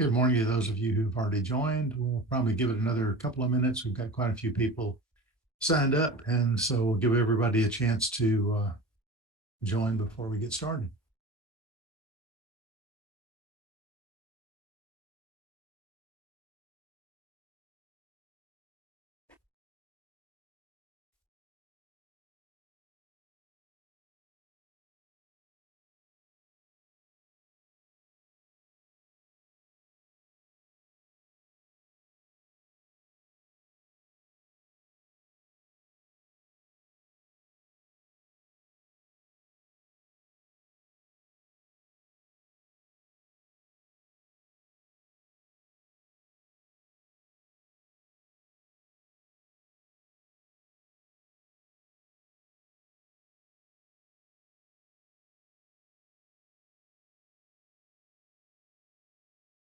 Good morning to those of you who've already joined. We'll probably give it another couple of minutes. We've got quite a few people signed up, and so we'll give everybody a chance to join before we get started.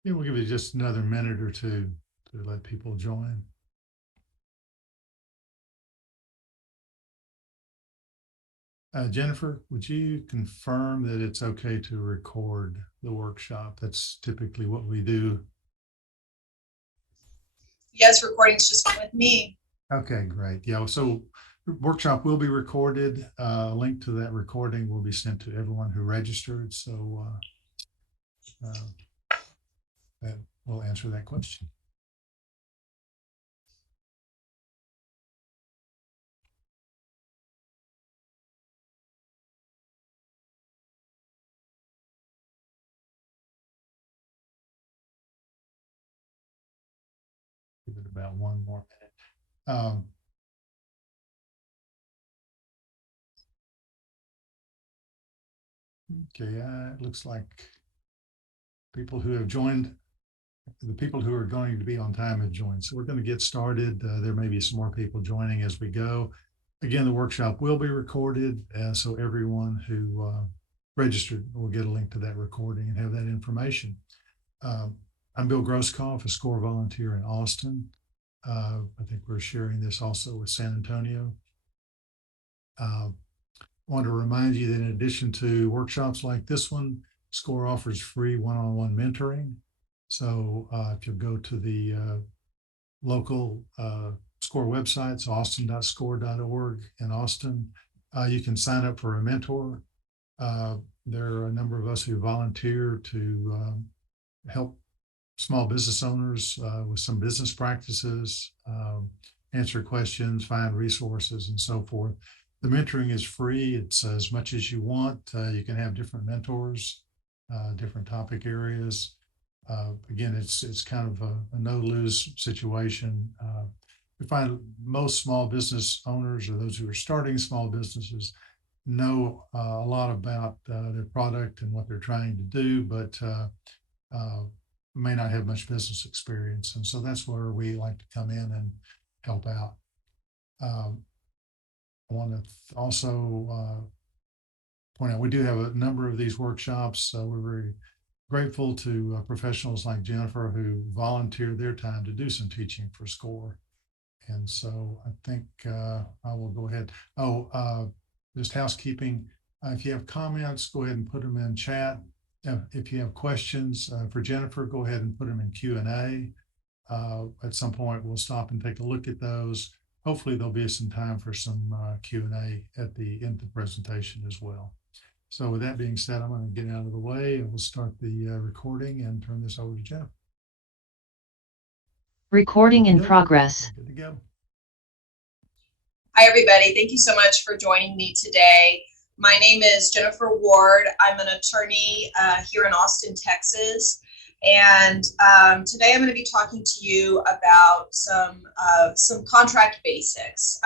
Yeah, we'll give you just another minute or two to let people join. Jennifer, would you confirm that it's okay to record the workshop? That's typically what we do. Yes, recording's just fine with me. Okay, great. Yeah, so workshop will be recorded. A link to that recording will be sent to everyone who registered. So that will answer that question. Give it about one more minute. Okay, it looks like people who have joined, the people who are going to be on time have joined. So we're going to get started. There may be some more people joining as we go. Again, the workshop will be recorded, so everyone who registered will get a link to that recording and have that information. I'm Bill Grosskopf, a SCORE volunteer in Austin. I think we're sharing this also with San Antonio. Want to remind you that in addition to workshops like this one, SCORE offers free one-on-one mentoring. So if you go to the local SCORE websites, austin.score.org in Austin, you can sign up for a mentor. There are a number of us who volunteer to help small business owners with some business practices, answer questions, find resources, and so forth. The mentoring is free. It's as much as you want. You can have different mentors, different topic areas. Again, it's kind of a no-lose situation. We find most small business owners or those who are starting small businesses know a lot about their product and what they're trying to do, but may not have much business experience. And so that's where we like to come in and help out. I want to also point out we do have a number of these workshops. We're very grateful to professionals like Jennifer who volunteer their time to do some teaching for SCORE. And so I think I will go ahead. Just housekeeping. If you have comments, go ahead and put them in chat. If you have questions for Jennifer, go ahead and put them in Q&A. At some point, we'll stop and take a look at those. Hopefully, there'll be some time for some Q&A at the end of the presentation as well. So with that being said, I'm going to get out of the way and we'll start the recording and turn this over to Jeff. Recording in progress. Good to go. Hi, everybody. Thank you so much for joining me today. My name is Jennifer Ward. I'm an attorney here in Austin, Texas. And today I'm going to be talking to you about some contract basics.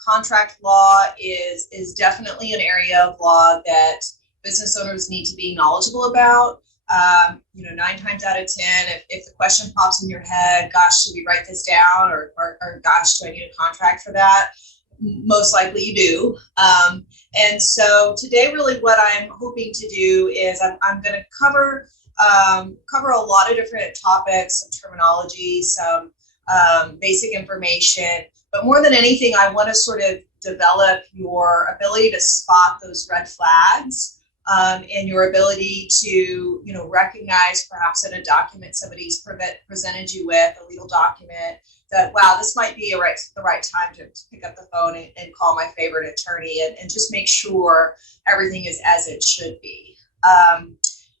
Contract law is definitely an area of law that business owners need to be knowledgeable about. 9 times out of 10, if the question pops in your head, gosh, should we write this down? Or gosh, do I need a contract for that? Most likely you do. And so today, really what I'm hoping to do is I'm going to cover a lot of different topics, some terminology, some basic information. But more than anything, I want to sort of develop your ability to spot those red flags and your ability to, you know, recognize perhaps in a document somebody's presented you with, a legal document, that, wow, this might be the right time to pick up the phone and call my favorite attorney and just make sure everything is as it should be.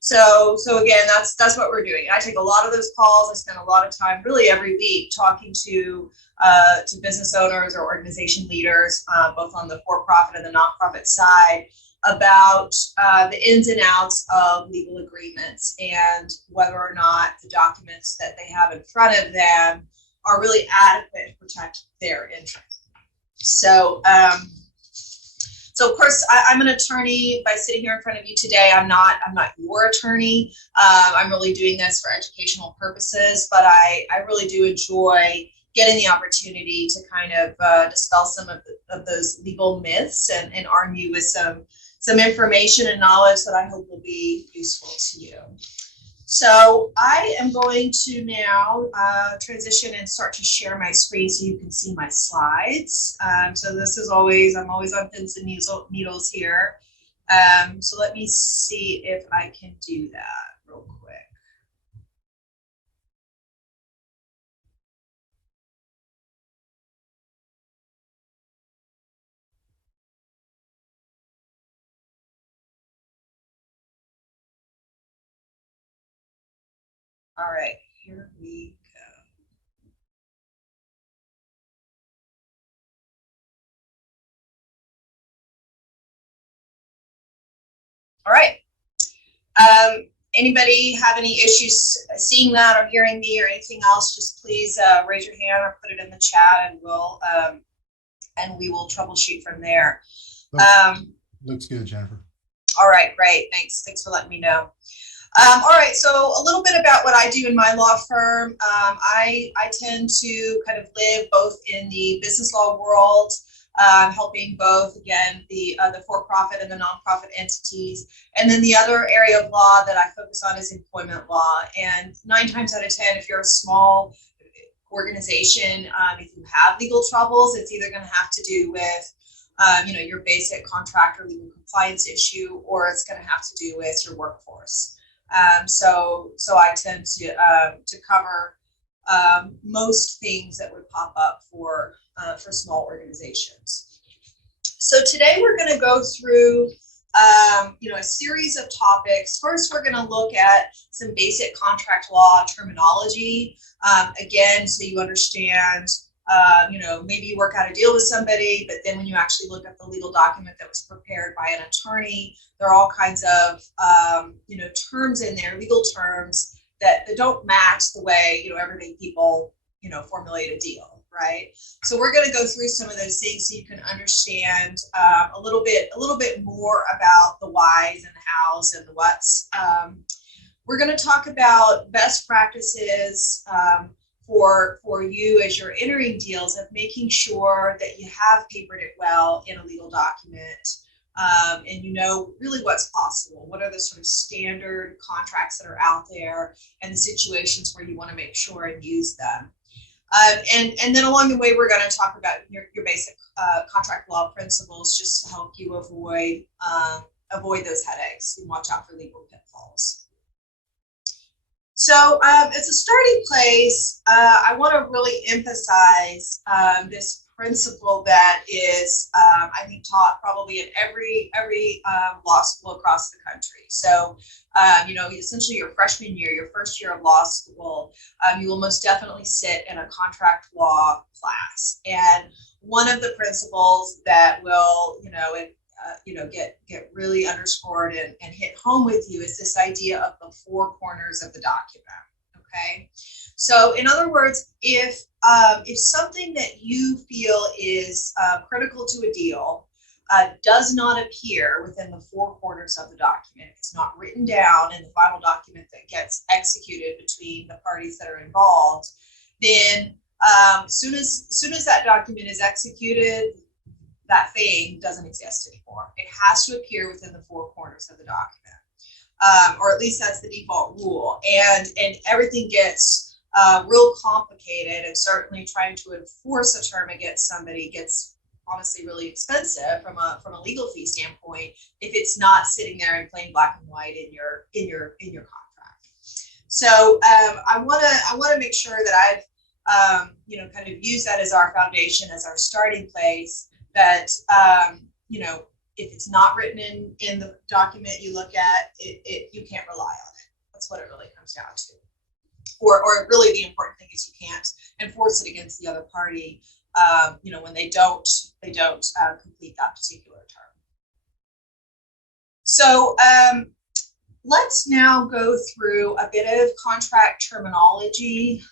So again, that's what we're doing. I take a lot of those calls. I spend a lot of time, really every week, talking to business owners or organization leaders, both on the for-profit and the nonprofit side, about the ins and outs of legal agreements and whether or not the documents that they have in front of them are really adequate to protect their interests. So, so of course, I'm an attorney. By sitting here in front of you today, I'm not your attorney. I'm really doing this for educational purposes, but I really do enjoy getting the opportunity to kind of dispel some of those legal myths and arm you with some information and knowledge that I hope will be useful to you. So I am going to now transition and start to share my screen so you can see my slides. So this is I'm always on pins and needles here. So let me see if I can do that real quick. All right, here we go. All right. Anybody have any issues seeing that or hearing me or anything else? Just please raise your hand or put it in the chat, and we will troubleshoot from there. Looks good, Jennifer. All right, great. Thanks for letting me know. All right, so a little bit about what I do in my law firm. I tend to kind of live both in the business law world, helping both, again, the for-profit and the nonprofit entities. And then the other area of law that I focus on is employment law. And 9 times out of 10, if you're a small organization, if you have legal troubles, it's either going to have to do with your basic contract or legal compliance issue, or it's going to have to do with your workforce. So I tend to cover most things that would pop up for small organizations. So today we're going to go through a series of topics. First, we're going to look at some basic contract law terminology. Again, so you understand. Maybe you work out a deal with somebody, but then when you actually look at the legal document that was prepared by an attorney, there are all kinds of, terms in there, legal terms that don't match the way, everyday people, formulate a deal, right? So we're going to go through some of those things so you can understand a little bit more about the whys and the hows and the whats. We're going to talk about best practices for you as you're entering deals, of making sure that you have papered it well in a legal document, and you know really what's possible. What are the sort of standard contracts that are out there, and the situations where you want to make sure and use them. And then along the way, we're going to talk about your basic contract law principles, just to help you avoid those headaches and watch out for legal pitfalls. So as a starting place, I want to really emphasize this principle that is, I think, taught probably in every law school across the country. So, essentially your freshman year, your first year of law school, you will most definitely sit in a contract law class. And one of the principles that will, get really underscored and hit home with you is this idea of the 4 corners of the document. Okay, so in other words, if something that you feel is critical to a deal does not appear within the 4 corners of the document, it's not written down in the final document that gets executed between the parties that are involved, then as soon as that document is executed, that thing doesn't exist anymore. It has to appear within the 4 corners of the document, or at least that's the default rule. And everything gets real complicated, and certainly trying to enforce a term against somebody gets honestly really expensive from a legal fee standpoint if it's not sitting there in plain black and white in your contract. So I want to make sure that I've kind of used that as our foundation, as our starting place. That if it's not written in the document you look at, you can't rely on it. That's what it really comes down to. Or really the important thing is you can't enforce it against the other party, when they don't complete that particular term. So let's now go through a bit of contract terminology,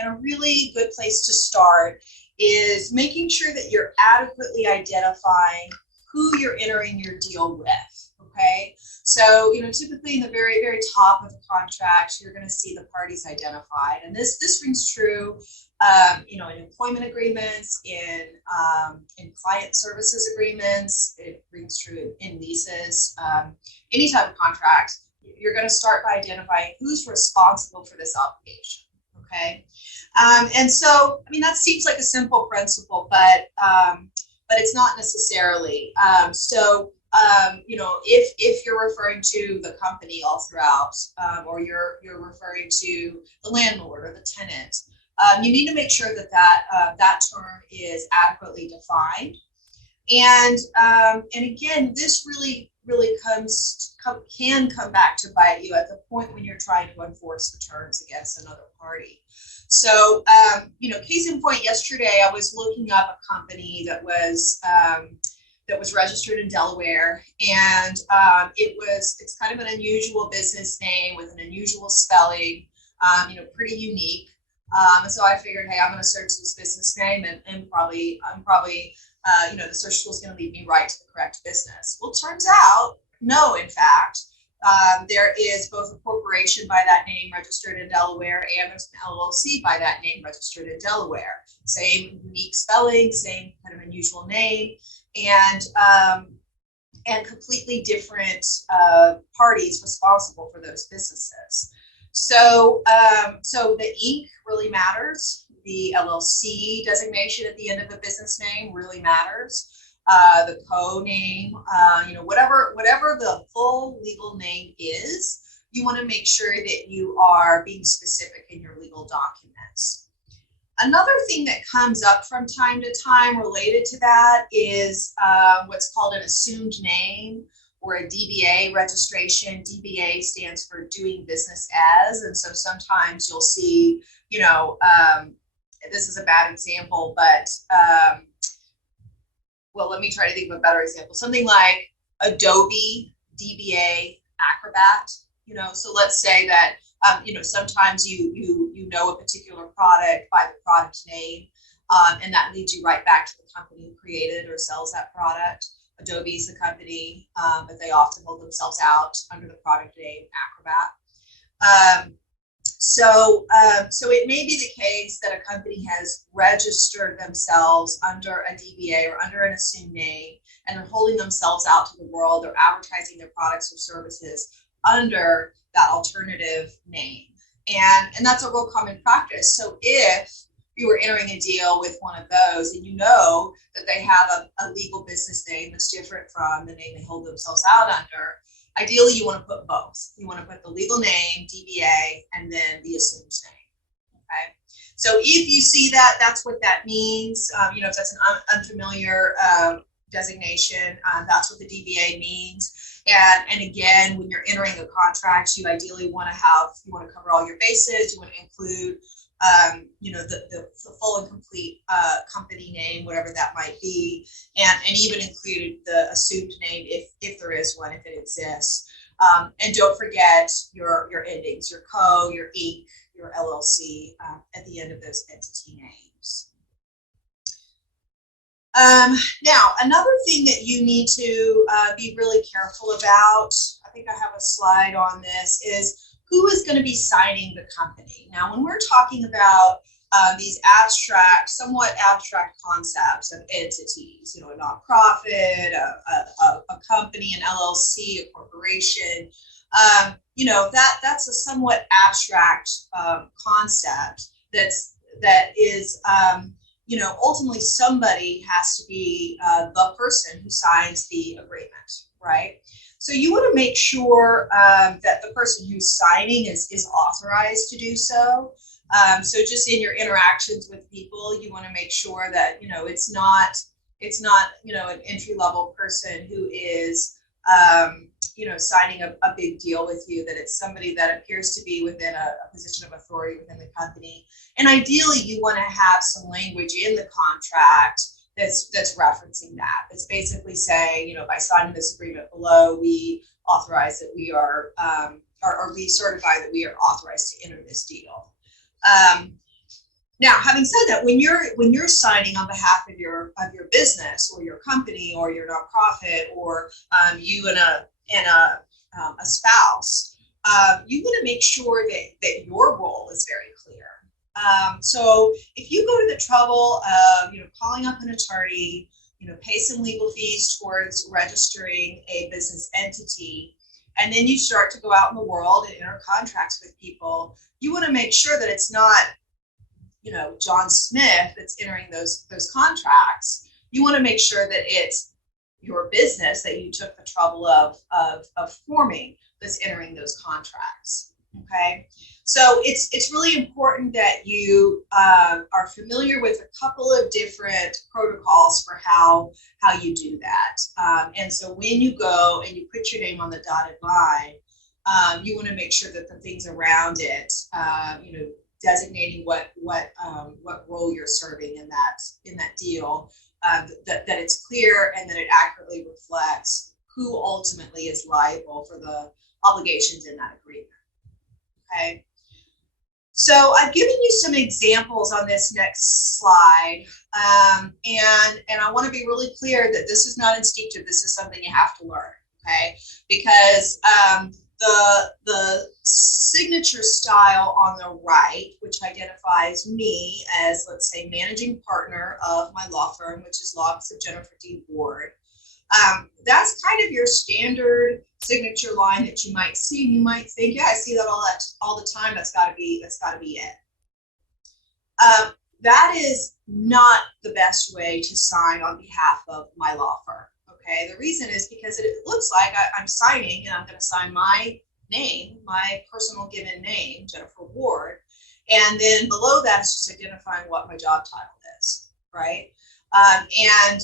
and a really good place to start is making sure that you're adequately identifying who you're entering your deal with. Okay, so typically in the very, very top of the contract, you're going to see the parties identified, and this rings true, in employment agreements, in client services agreements. It rings true in leases. Any type of contract, you're going to start by identifying who's responsible for this obligation. Okay, and so that seems like a simple principle, but it's not necessarily. If you're referring to the company all throughout, or you're referring to the landlord or the tenant, you need to make sure that term is adequately defined. And again, this really can come back to bite you at the point when you're trying to enforce the terms against another party. So, case in point, yesterday I was looking up a company that was registered in Delaware, and it's kind of an unusual business name with an unusual spelling, pretty unique. And so I figured, hey, I'm going to search this business name, and I'm probably the search tool is going to lead me right to the correct business. Well, it turns out, no, in fact, there is both a corporation by that name registered in Delaware, and there's an LLC by that name registered in Delaware. Same unique spelling, same kind of unusual name, and completely different parties responsible for those businesses. So the Inc. really matters. The LLC designation at the end of the business name really matters. The co-name, whatever the full legal name is, you want to make sure that you are being specific in your legal documents. Another thing that comes up from time to time related to that is what's called an assumed name, or a DBA registration. DBA stands for doing business as, and so sometimes you'll see, this is a bad example, but let me try to think of a better example. Something like Adobe DBA Acrobat. So let's say that sometimes you know a particular product by the product name, and that leads you right back to the company who created or sells that product. Adobe is the company, but they often hold themselves out under the product name Acrobat. So it may be the case that a company has registered themselves under a DBA or under an assumed name, and they're holding themselves out to the world. They're advertising their products or services under that alternative name, and that's a real common practice. So if you were entering a deal with one of those, and that they have a legal business name that's different from the name they hold themselves out under, ideally you want to put both. You want to put the legal name, DBA, and then the assumed name. Okay. So if you see that, that's what that means. If that's an unfamiliar designation, that's what the DBA means. And again, when you're entering a contract, you ideally want to cover all your bases. You want to include the full and complete company name, whatever that might be, and even include the assumed name if there is one, if it exists. And don't forget your endings, your co, your Inc., your LLC at the end of those entity names. Now, another thing that you need to be really careful about, I think I have a slide on this, is who is going to be signing the company. Now, when we're talking about these somewhat abstract concepts of entities, a nonprofit, a company, an LLC, a corporation, that's a somewhat abstract concept that is ultimately somebody has to be the person who signs the agreement, right? So you want to make sure that the person who's signing is authorized to do so. So just in your interactions with people, you want to make sure that, it's not, an entry level person who is, signing a big deal with you, that it's somebody that appears to be within a position of authority within the company. And ideally, you want to have some language in the contract that's referencing that. It's basically saying, by signing this agreement below, we authorize that we are, or we certify that we are authorized to enter this deal. Now, having said that, when you're signing on behalf of your business or your company or your nonprofit, or you and a spouse, you want to make sure that your role is very clear. So if you go to the trouble of calling up an attorney, pay some legal fees towards registering a business entity, and then you start to go out in the world and enter contracts with people, you want to make sure that it's not John Smith that's entering those contracts. You want to make sure that it's your business that you took the trouble of forming that's entering those contracts. Okay, so it's really important that you are familiar with a couple of different protocols for how you do that. And so when you go and you put your name on the dotted line, you want to make sure that the things around it, designating what role you're serving in that deal, that it's clear and that it accurately reflects who ultimately is liable for the obligations in that agreement. Okay, so I've given you some examples on this next slide, and I want to be really clear that this is not instinctive. This is something you have to learn. Okay, because the signature style on the right, which identifies me as, let's say, managing partner of my law firm, which is Law Office of Jennifer D. Ward. That's kind of your standard signature line that you might see. You might think, yeah, I see that all the time. That's got to be it. That is not the best way to sign on behalf of my law firm. Okay, the reason is because it looks like I'm signing, and I'm going to sign my name, my personal given name, Jennifer Ward, and then below that is just identifying what my job title is, right? And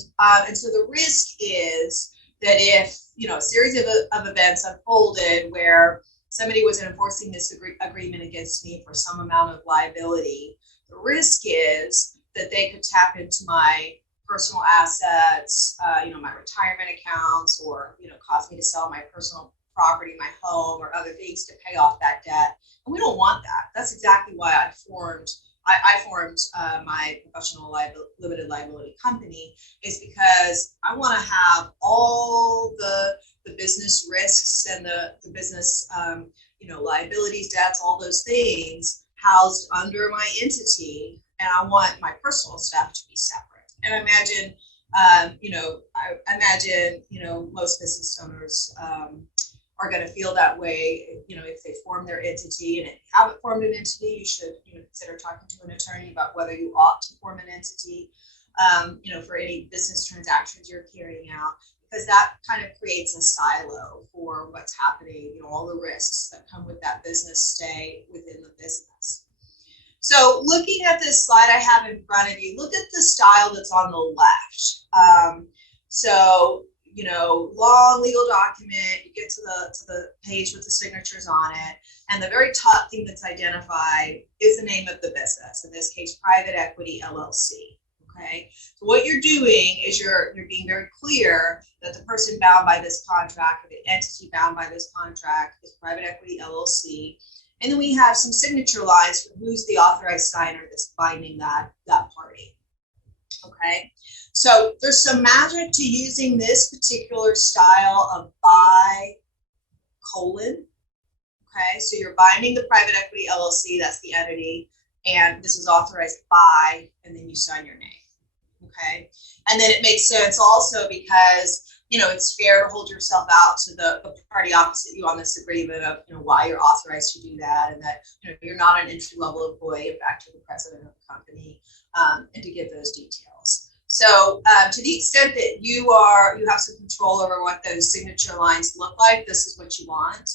so the risk is that if a series of events unfolded where somebody was enforcing this agreement against me for some amount of liability, the risk is that they could tap into my personal assets, my retirement accounts, or cause me to sell my personal property, my home, or other things to pay off that debt. And we don't want that. That's exactly why I formed my professional limited liability company, is because I want to have all the business risks and the business liabilities, debts, all those things housed under my entity, and I want my personal stuff to be separate. And I imagine, most business owners are going to feel that way. If they form their entity, and if you haven't formed an entity, you should consider talking to an attorney about whether you ought to form an entity, for any business transactions you're carrying out, because that kind of creates a silo for what's happening, all the risks that come with that business stay within the business. So looking at this slide I have in front of you, look at the style that's on the left. Long legal document, you get to the page with the signatures on it, and the very top thing that's identified is the name of the business, in this case, Private Equity LLC. Okay, so what you're doing is you're being very clear that the person bound by this contract, or the entity bound by this contract, is Private Equity LLC. And then we have some signature lines for who's the authorized signer that's binding that party. Okay, so there's some magic to using this particular style of by : okay, so you're binding the Private Equity LLC, that's the entity, and this is authorized by, and then you sign your name. Okay, and then it makes sense also because it's fair to hold yourself out to the party opposite you on this agreement of why you're authorized to do that, and that you're not an entry level employee. In fact, you're the president of the company. and to give those details. So to the extent that you have some control over what those signature lines look like, this is what you want.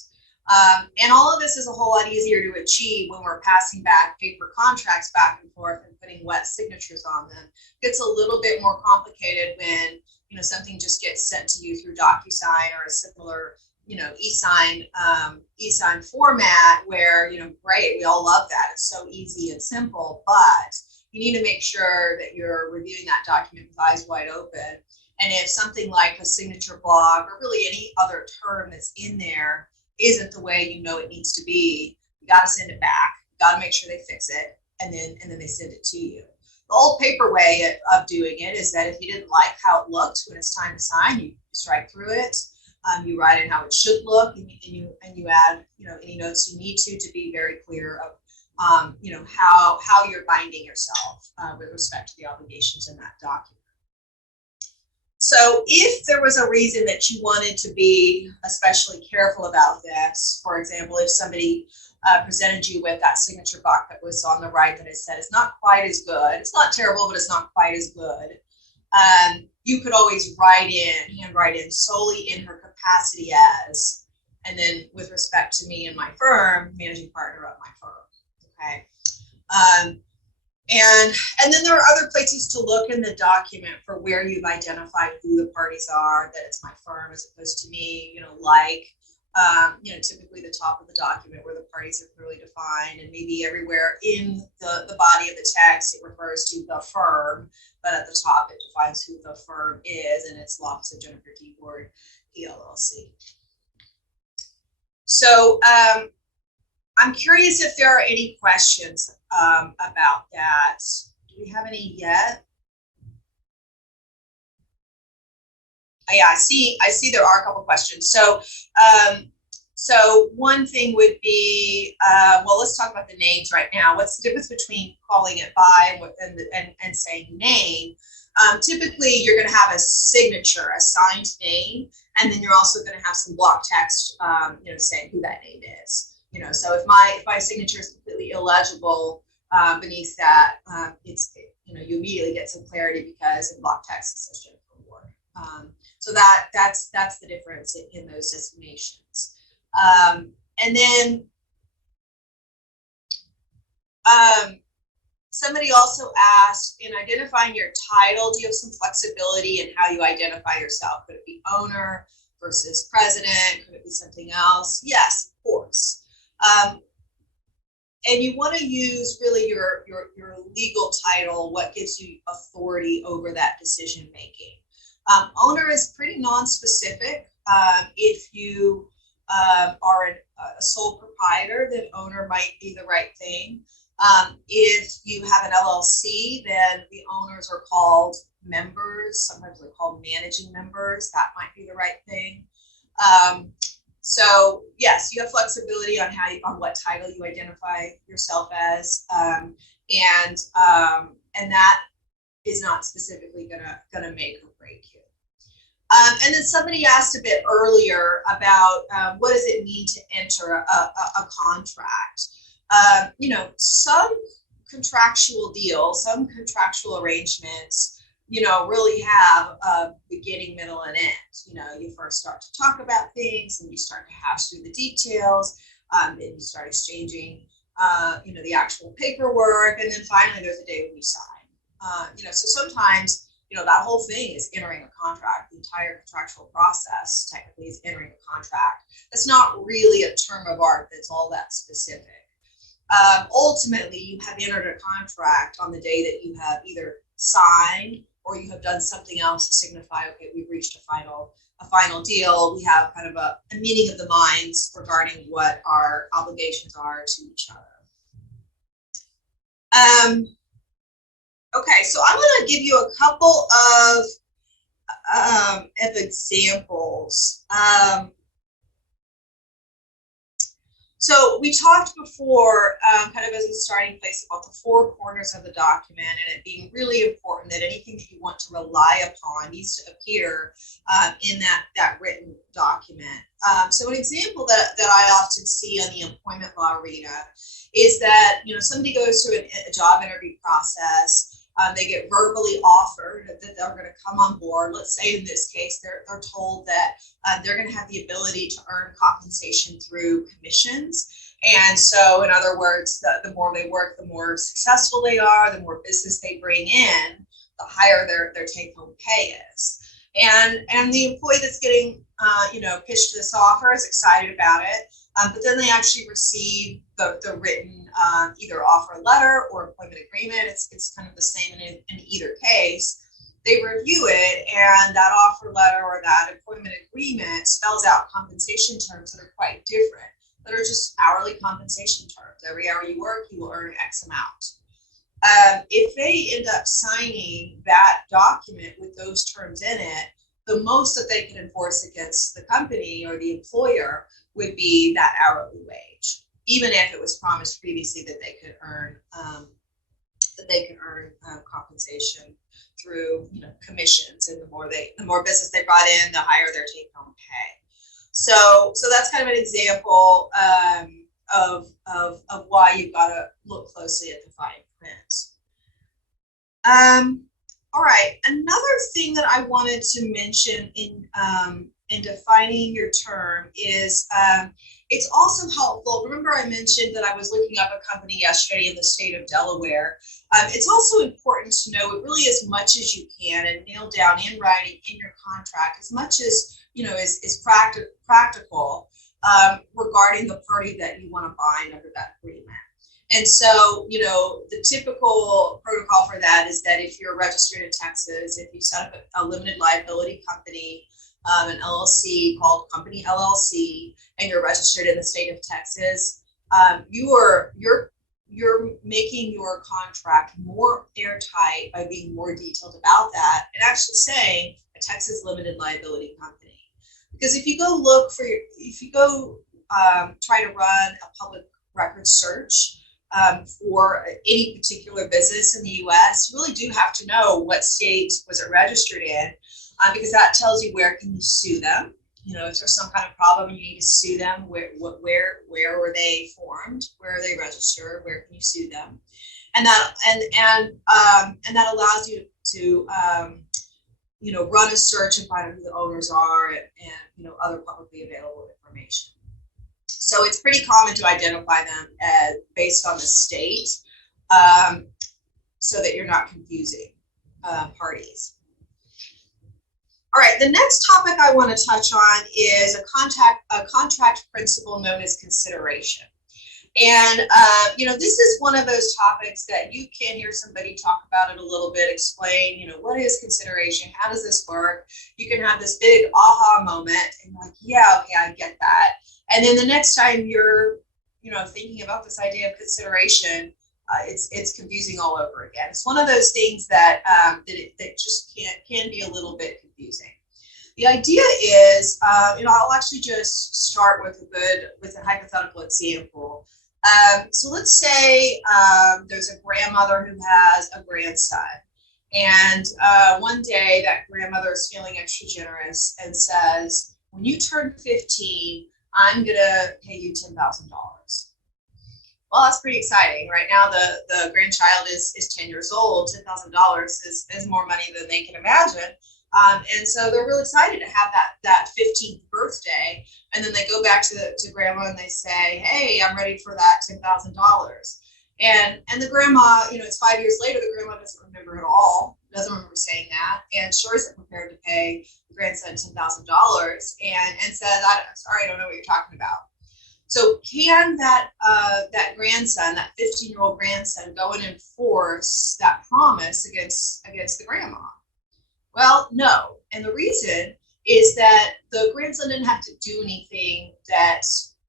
And all of this is a whole lot easier to achieve when we're passing back paper contracts back and forth and putting wet signatures on them. It gets a little bit more complicated when something just gets sent to you through DocuSign or a similar e-sign format where great, we all love that. It's so easy and simple, but you need to make sure that you're reviewing that document with eyes wide open. And if something like a signature block or really any other term that's in there isn't the way it needs to be, you got to send it back. You got to make sure they fix it, and then they send it to you. The old paper way of doing it is that if you didn't like how it looked when it's time to sign, you strike through it. You write in how it should look, and you add any notes you need to be very clear of how you're binding yourself with respect to the obligations in that document. So if there was a reason that you wanted to be especially careful about this, for example, if somebody presented you with that signature block that was on the right that I said is not quite as good, it's not terrible, but it's not quite as good, you could always handwrite in solely in her capacity as, and then with respect to me and my firm, managing partner of my firm, okay? And then there are other places to look in the document for where you've identified who the parties are, that it's my firm as opposed to me, typically the top of the document where the parties are clearly defined, and maybe everywhere in the body of the text, it refers to the firm, but at the top it defines who the firm is, and it's Law Office of Jennifer D. Ward, ELLC. So I'm curious if there are any questions about that. Do we have any yet? Yeah, I see there are a couple questions. So one thing would be, well, let's talk about the names right now. What's the difference between calling it by and saying name? Typically, you're going to have a signature, a signed name, and then you're also going to have some block text, saying who that name is. So if my signature is completely illegible beneath that, you immediately get some clarity because in block text it says Jennifer Ward. So that's the difference in those designations. And then somebody also asked, in identifying your title, do you have some flexibility in how you identify yourself? Could it be owner versus president? Could it be something else? Yes, of course. And you want to use really your legal title, what gives you authority over that decision making. Owner is pretty non-specific. If you are a sole proprietor, then owner might be the right thing. If you have an LLC, then the owners are called members. Sometimes they're called managing members. That might be the right thing. So yes, you have flexibility on on what title you identify yourself as, and that is not specifically gonna make or break you. And then somebody asked a bit earlier about what does it mean to enter a contract. Some contractual deals, some contractual arrangements, really have a beginning, middle, and end. You first start to talk about things, and you start to hash through the details, and you start exchanging, the actual paperwork, and then finally there's a day when you sign. So sometimes, that whole thing is entering a contract. The entire contractual process technically is entering a contract. That's not really a term of art that's all that specific. Ultimately, you have entered a contract on the day that you have either signed or you have done something else to signify, okay, we've reached a final deal. We have kind of a meeting of the minds regarding what our obligations are to each other. Okay, so I'm going to give you a couple of examples. So we talked before, kind of as a starting place, about the four corners of the document, and it being really important that anything that you want to rely upon needs to appear in that written document. So an example that I often see on the employment law arena is that somebody goes through a job interview process, They get verbally offered that they're going to come on board. Let's say in this case, they're told that they're going to have the ability to earn compensation through commissions. And so, in other words, the more they work, the more successful they are, the more business they bring in, the higher their take-home pay is. And the employee that's getting pitched this offer is excited about it, but then they actually receive the written either offer letter or employment agreement. It's kind of the same in either case. They review it, and that offer letter or that employment agreement spells out compensation terms that are quite different, that are just hourly compensation terms. Every hour you work, you will earn X amount. If they end up signing that document with those terms in it, the most that they can enforce against the company or the employer would be that hourly wage, even if it was promised previously that they could earn compensation through commissions, and the more business they brought in, the higher their take-home pay. So that's kind of an example of why you've got to look closely at the fine print. All right, another thing that I wanted to mention in defining your term is it's also helpful. Remember I mentioned that I was looking up a company yesterday in the state of Delaware. It's also important to know it really as much as you can and nail down in writing in your contract as much as is practical regarding the party that you want to bind under that agreement. And so, the typical protocol for that is that if you're registered in Texas, if you set up a limited liability company, an LLC called Company LLC, and you're registered in the state of Texas, you're making your contract more airtight by being more detailed about that and actually saying a Texas limited liability company. Because if you go try to run a public record search for any particular business in the U.S., you really do have to know what state was it registered in, because that tells you where can you sue them. If there's some kind of problem and you need to sue them, where were they formed, where are they registered, where can you sue them, and that allows you to run a search and find out who the owners are and other publicly available information. So it's pretty common to identify them as based on the state, so that you're not confusing parties. All right, the next topic I want to touch on is a contract principle known as consideration. And, this is one of those topics that you can hear somebody talk about it a little bit, explain, what is consideration? How does this work? You can have this big aha moment and you're like, yeah, okay, I get that. And then the next time you're, thinking about this idea of consideration, it's confusing all over again. It's one of those things that that just can be a little bit confusing. The idea is, I'll actually just start with a hypothetical example. So let's say there's a grandmother who has a grandson, and one day that grandmother is feeling extra generous and says, when you turn 15, I'm gonna pay you $10,000. Well, that's pretty exciting. Right now, the grandchild is 10 years old. $10,000 is more money than they can imagine. And so they're really excited to have that 15th birthday. And then they go back to grandma and they say, hey, I'm ready for that $10,000. And the grandma, it's 5 years later, the grandma doesn't remember at all, doesn't remember saying that, and sure isn't prepared to pay the grandson $10,000 and says, sorry, I don't know what you're talking about. So can that grandson, that 15-year-old grandson, go and enforce that promise against the grandma? Well, no. And the reason is that the grandson didn't have to do anything, that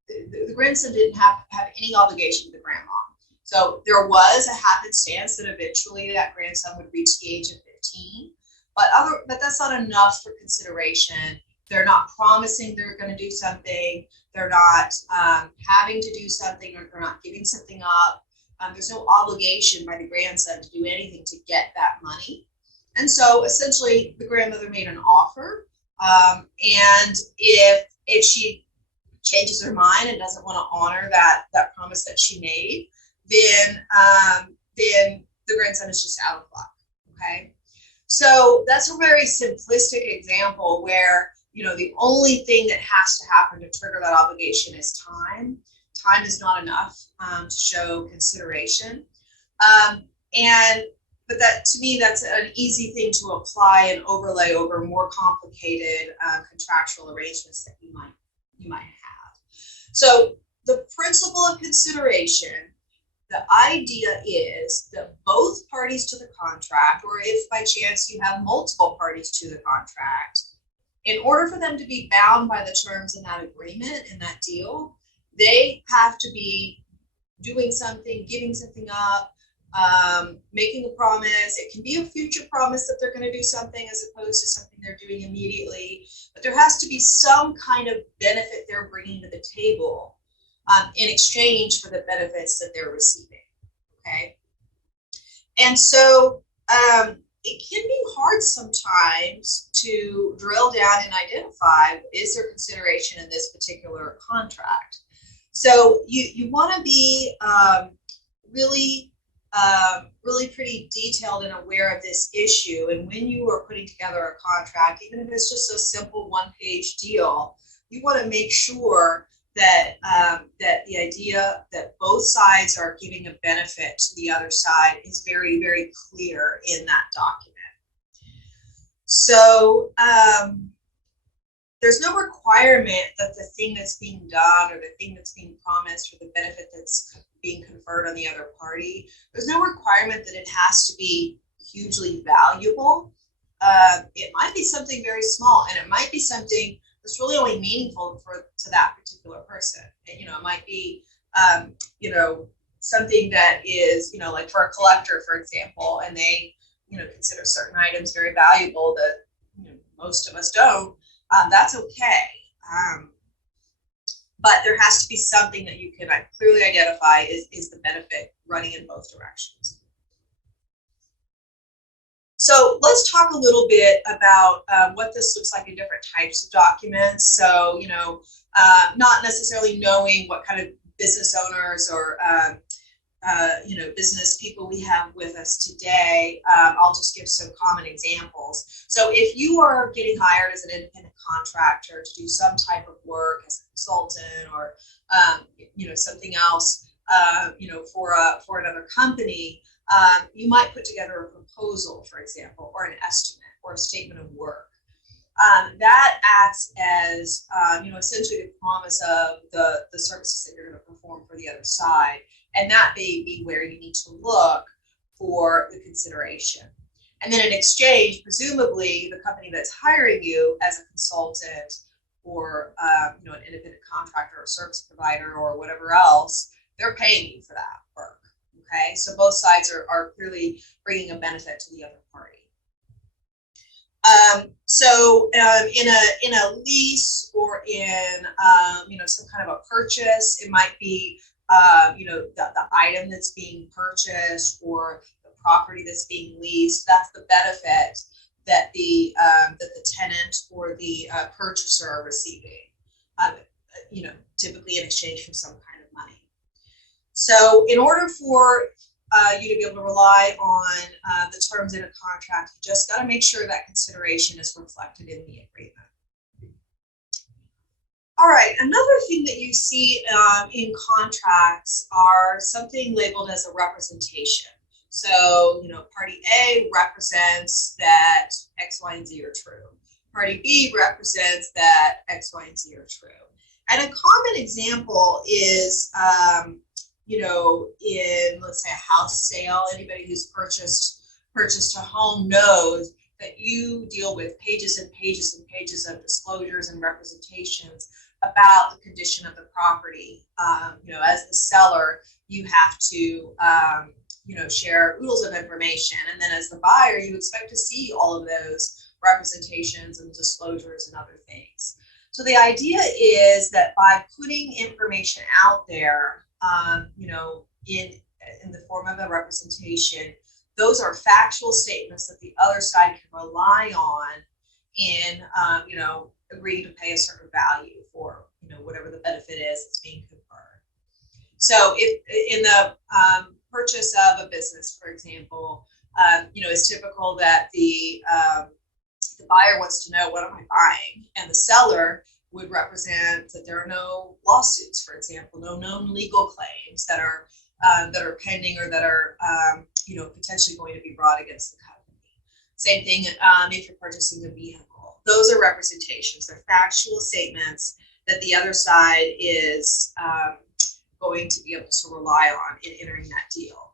the grandson didn't have any obligation to the grandma. So there was a happenstance that eventually that grandson would reach the age of 15, but that's not enough for consideration. They're not promising they're going to do something. They're not having to do something, or they're not giving something up. There's no obligation by the grandson to do anything to get that money. And so essentially the grandmother made an offer. And if she changes her mind and doesn't want to honor that promise that she made, then the grandson is just out of luck. Okay. So that's a very simplistic example where, the only thing that has to happen to trigger that obligation is time. Time is not enough to show consideration. But that, to me, that's an easy thing to apply and overlay over more complicated contractual arrangements that you might have. So the principle of consideration, the idea is that both parties to the contract, or if by chance you have multiple parties to the contract, in order for them to be bound by the terms in that agreement, in that deal, they have to be doing something, giving something up, making a promise. It can be a future promise that they're going to do something as opposed to something they're doing immediately. But there has to be some kind of benefit they're bringing to the table in exchange for the benefits that they're receiving. Okay. And so it can be hard sometimes to drill down and identify, is there consideration in this particular contract? So you want to be really pretty detailed and aware of this issue. And when you are putting together a contract, even if it's just a simple one-page deal, you want to make sure that that the idea that both sides are giving a benefit to the other side is very, very clear in that document. So there's no requirement that the thing that's being done or the thing that's being promised or the benefit that's being conferred on the other party, there's no requirement that it has to be hugely valuable. It might be something very small, and it might be something that's really only meaningful to that particular person. And, it might be, something that is, like for a collector, for example, and they, consider certain items very valuable that most of us don't. That's okay. But there has to be something that you can clearly identify is the benefit running in both directions. So let's talk a little bit about what this looks like in different types of documents. So, not necessarily knowing what kind of business owners or, business people we have with us today, I'll just give some common examples. So if you are getting hired as an independent contractor to do some type of work as a consultant or, something else, for another company, you might put together a proposal, for example, or an estimate or a statement of work. That acts as, essentially the promise of the services that you're going to perform for the other side. And that may be where you need to look for the consideration. And then in exchange, presumably the company that's hiring you as a consultant or, an independent contractor or service provider or whatever else, they're paying you for that work. Okay, so both sides are clearly bringing a benefit to the other party. In a lease or in some kind of a purchase, it might be the item that's being purchased or the property that's being leased. That's the benefit that the tenant or the purchaser are receiving. Typically in exchange for some kind of money. So in order for you to be able to rely on the terms in a contract, you just got to make sure that consideration is reflected in the agreement. All right, another thing that you see in contracts are something labeled as a representation. So, party A represents that X, Y, and Z are true. Party B represents that X, Y, and Z are true. And a common example is, in, let's say, a house sale, anybody who's purchased a home knows that you deal with pages and pages and pages of disclosures and representations about the condition of the property. As the seller, you have to, share oodles of information. And then as the buyer, you expect to see all of those representations and disclosures and other things. So the idea is that by putting information out there, in the form of a representation, those are factual statements that the other side can rely on in, agreeing to pay a certain value for, whatever the benefit is that's being conferred. So if in the purchase of a business, for example, it's typical that the buyer wants to know, what am I buying? And the seller would represent that there are no lawsuits, for example, no known legal claims that are pending or that are potentially going to be brought against the company. Same thing if you're purchasing a vehicle. Those are representations. They're factual statements that the other side is going to be able to rely on in entering that deal.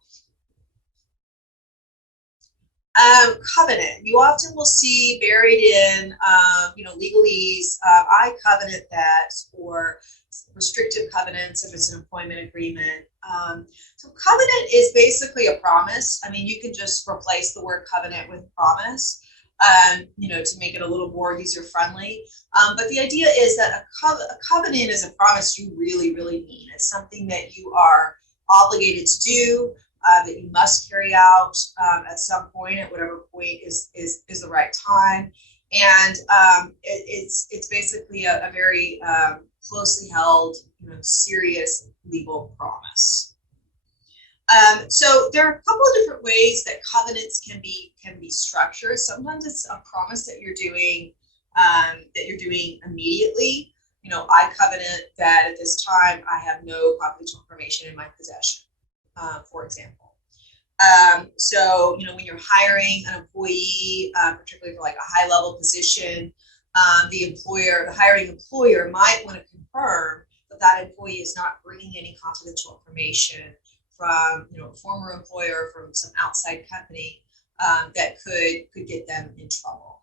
Covenant. You often will see buried in, legalese, I covenant that, or restrictive covenants if it's an employment agreement. So covenant is basically a promise. I mean, you can just replace the word covenant with promise, to make it a little more user friendly. But the idea is that a covenant is a promise you really, really mean. It's something that you are obligated to do, that you must carry out at some point, at whatever point is the right time. And it's basically a very closely held, serious legal promise. So there are a couple of different ways that covenants can be structured. Sometimes it's a promise that you're doing immediately. I covenant that at this time I have no confidential information in my possession, for example. So when you're hiring an employee, particularly for like a high level position, the hiring employer might want to confirm that employee is not bringing any confidential information from a former employer, from some outside company, that could get them in trouble,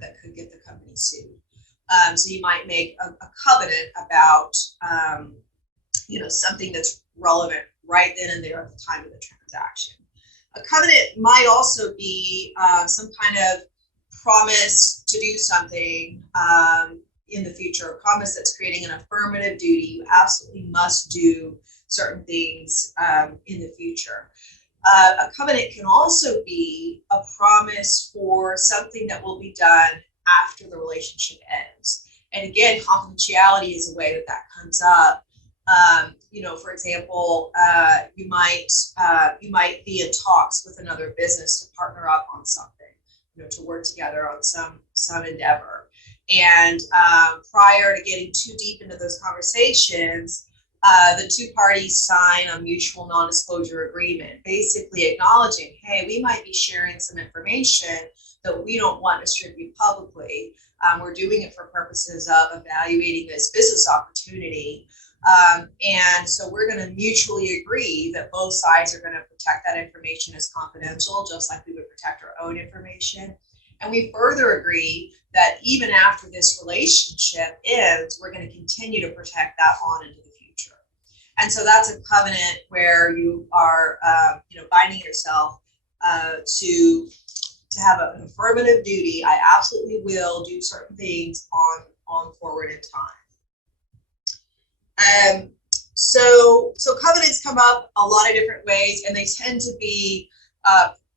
that could get the company sued. So you might make a covenant about something that's relevant right then and there at the time of the transaction. A covenant might also be some kind of promise to do something in the future, a promise that's creating an affirmative duty. You absolutely must do certain things in the future. A covenant can also be a promise for something that will be done after the relationship ends. And again, confidentiality is a way that comes up. For example, you might be in talks with another business to partner up on something, to work together on some endeavor. And prior to getting too deep into those conversations, the two parties sign a mutual non-disclosure agreement, basically acknowledging, hey, we might be sharing some information that we don't want distributed publicly. We're doing it for purposes of evaluating this business opportunity. And so we're going to mutually agree that both sides are going to protect that information as confidential, just like we would protect our own information. And we further agree that even after this relationship ends, we're going to continue to protect that on into the future. And so that's a covenant where you are, binding yourself to have an affirmative duty. I absolutely will do certain things on forward in time. So covenants come up a lot of different ways, and they tend to be,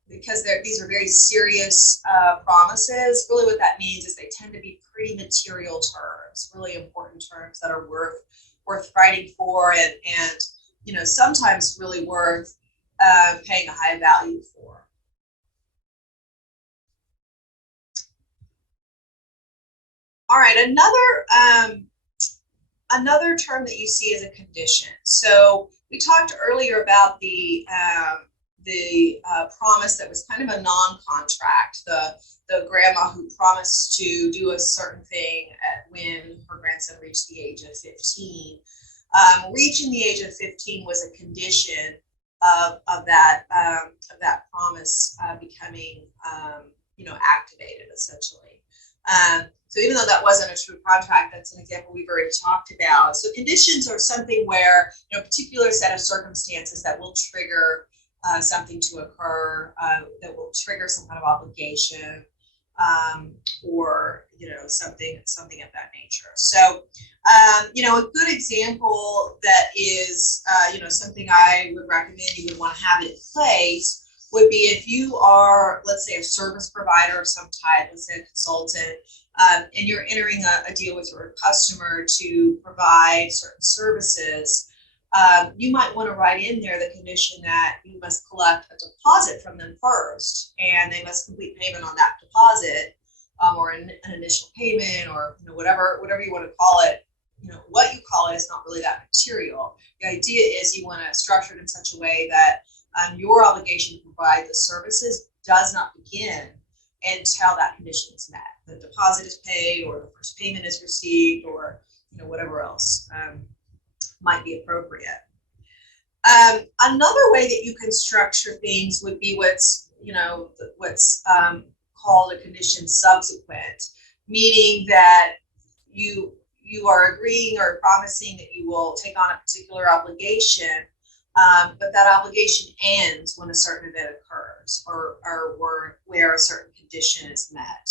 because these are very serious promises. Really what that means is they tend to be pretty material terms, really important terms that are worth fighting for, and sometimes really worth paying a high value for. All right, another term that you see is a condition. So we talked earlier about the promise that was kind of a non-contract, the grandma who promised to do a certain thing when her grandson reached the age of 15. Reaching the age of 15 was a condition of that promise becoming activated, essentially. So even though that wasn't a true contract, that's an example we've already talked about. So conditions are something where a particular set of circumstances that will trigger something to occur, that will trigger some kind of obligation, or something of that nature. So a good example that is something I would recommend you would want to have in place would be if you are, let's say, a service provider of some type, let's say a consultant, and you're entering a deal with your customer to provide certain services. you might want to write in there the condition that you must collect a deposit from them first, and they must complete payment on that deposit, or an initial payment, or whatever you want to call it. What you call it is not really that material. The idea is you want to structure it in such a way that your obligation to provide the services does not begin until that condition is met. The deposit is paid, or the first payment is received, or whatever else might be appropriate. Another way that you can structure things would be what's called a condition subsequent, meaning that you are agreeing or promising that you will take on a particular obligation, but that obligation ends when a certain event occurs, or where a certain condition is met.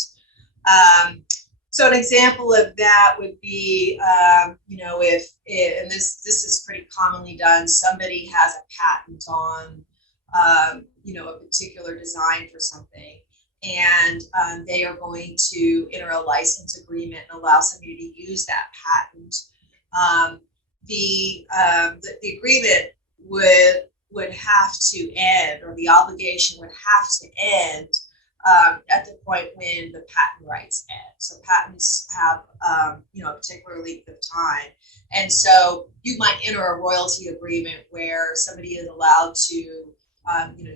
So an example of that would be, and this is pretty commonly done, somebody has a patent on, a particular design for something, and they are going to enter a license agreement and allow somebody to use that patent. The agreement would have to end, or the obligation would have to end at the point when the patent rights end. So patents have a particular length of time, and so you might enter a royalty agreement where somebody is allowed to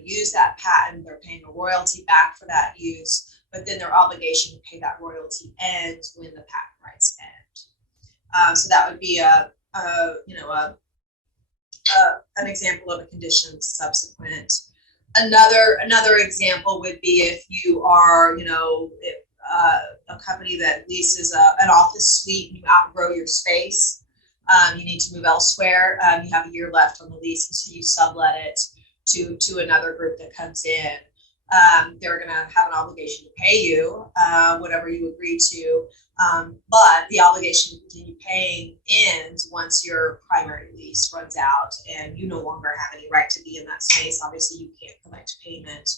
use that patent. They're paying a royalty back for that use, but then their obligation to pay that royalty ends when the patent rights end. So that would be an example of a condition subsequent. Another example would be if you are, a company that leases an office suite and you outgrow your space. You need to move elsewhere. You have a year left on the lease, and so you sublet it to another group that comes in. They're going to have an obligation to pay you whatever you agree to, but the obligation to continue paying ends once your primary lease runs out and you no longer have any right to be in that space. Obviously, you can't collect payment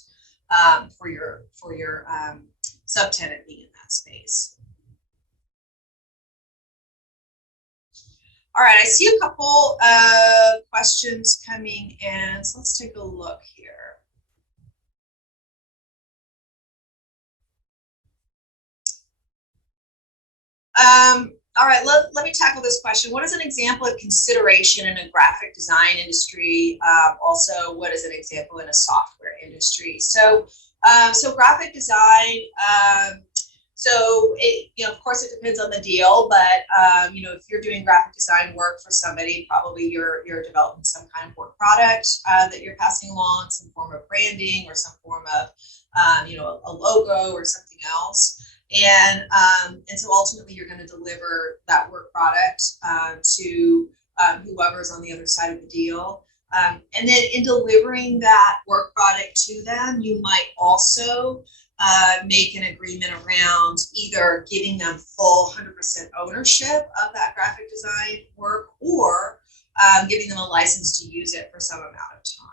for your subtenant being in that space. All right, I see a couple questions coming in, so let's take a look here. All right, let me tackle this question. What is an example of consideration in a graphic design industry? Also, what is an example in a software industry? So graphic design, of course it depends on the deal, but if you're doing graphic design work for somebody, probably you're developing some kind of work product that you're passing along, some form of branding or some form of a logo or something else. And so ultimately you're going to deliver that work product to whoever's on the other side of the deal. And then in delivering that work product to them, you might also make an agreement around either giving them full 100% ownership of that graphic design work, or giving them a license to use it for some amount of time.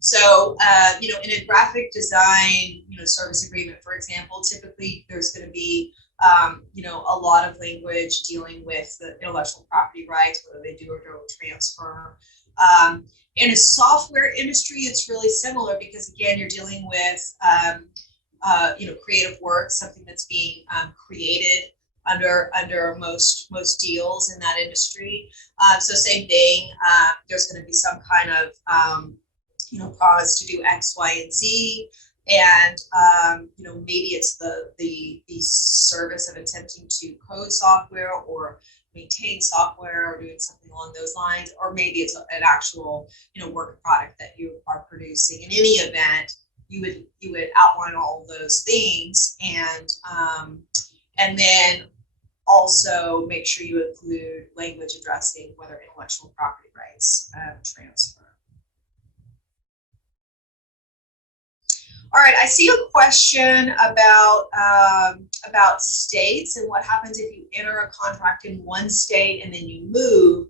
So, in a graphic design, service agreement, for example, typically there's going to be, a lot of language dealing with the intellectual property rights, whether they do or don't transfer. In a software industry, it's really similar because, again, you're dealing with, creative work, something that's being created under most deals in that industry. So same thing, there's going to be some kind of promise to do X, Y, and Z, and maybe it's the service of attempting to code software or maintain software or doing something along those lines, or maybe it's an actual work product that you are producing. In any event, you would outline all of those things, and then also make sure you include language addressing whether intellectual property rights transfer. All right, I see a question about states and what happens if you enter a contract in one state and then you move.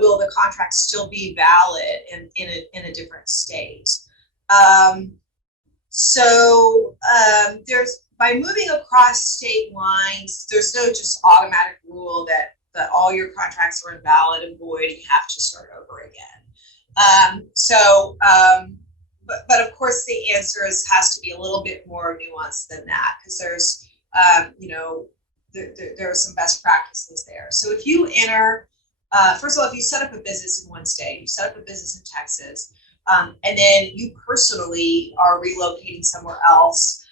Will the contract still be valid in a different state? There's, by moving across state lines, there's no just automatic rule that all all your contracts are invalid and void and you have to start over again. But of course the answer has to be a little bit more nuanced than that, because there's, there are some best practices there. So if you enter, first of all, if you set up a business in one state, you set up a business in Texas, and then you personally are relocating somewhere else,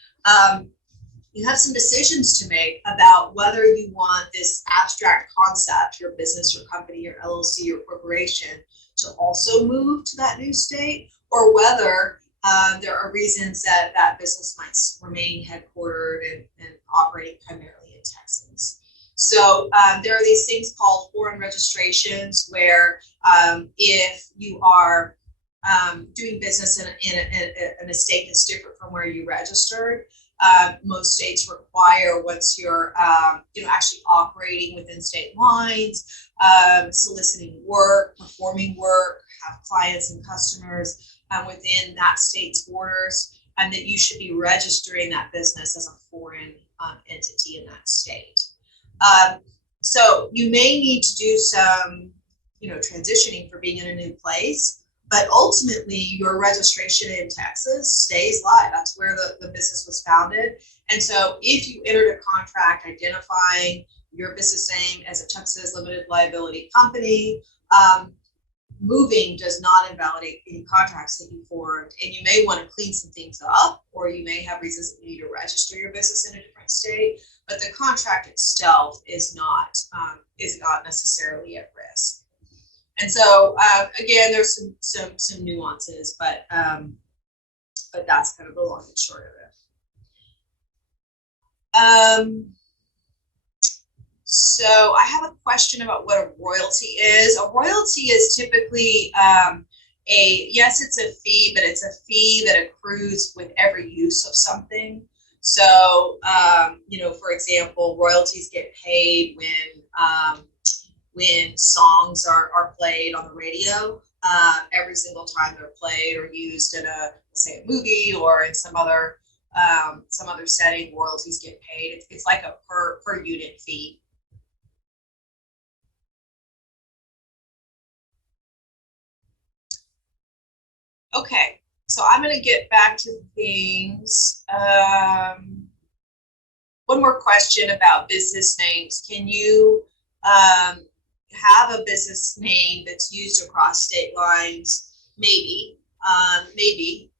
you have some decisions to make about whether you want this abstract concept, your business, your company, your LLC, your corporation, to also move to that new state, or whether there are reasons that that business might remain headquartered and operating primarily in Texas. So there are these things called foreign registrations, where if you are doing business in a state that's different from where you registered, most states require, once you're actually operating within state lines, soliciting work, performing work, have clients and customers within that state's borders, and that you should be registering that business as a foreign entity in that state. So you may need to do some, transitioning for being in a new place, but ultimately your registration in Texas stays live. That's where the business was founded. And so if you entered a contract identifying your business name as a Texas limited liability company, moving does not invalidate any contracts that you formed. And you may want to clean some things up, or you may have reasons that you need to register your business in a different state, but the contract itself is not necessarily at risk. And so again, there's some nuances, but that's kind of the long and short of it. So I have a question about what a royalty is. A royalty is typically yes, it's a fee, but it's a fee that accrues with every use of something. So, for example, royalties get paid when songs are played on the radio. Every single time they're played or used in say a movie or in some other setting, royalties get paid. It's like a per unit fee. Okay, so I'm going to get back to things. One more question about business names. Can you have a business name that's used across state lines? Maybe, maybe.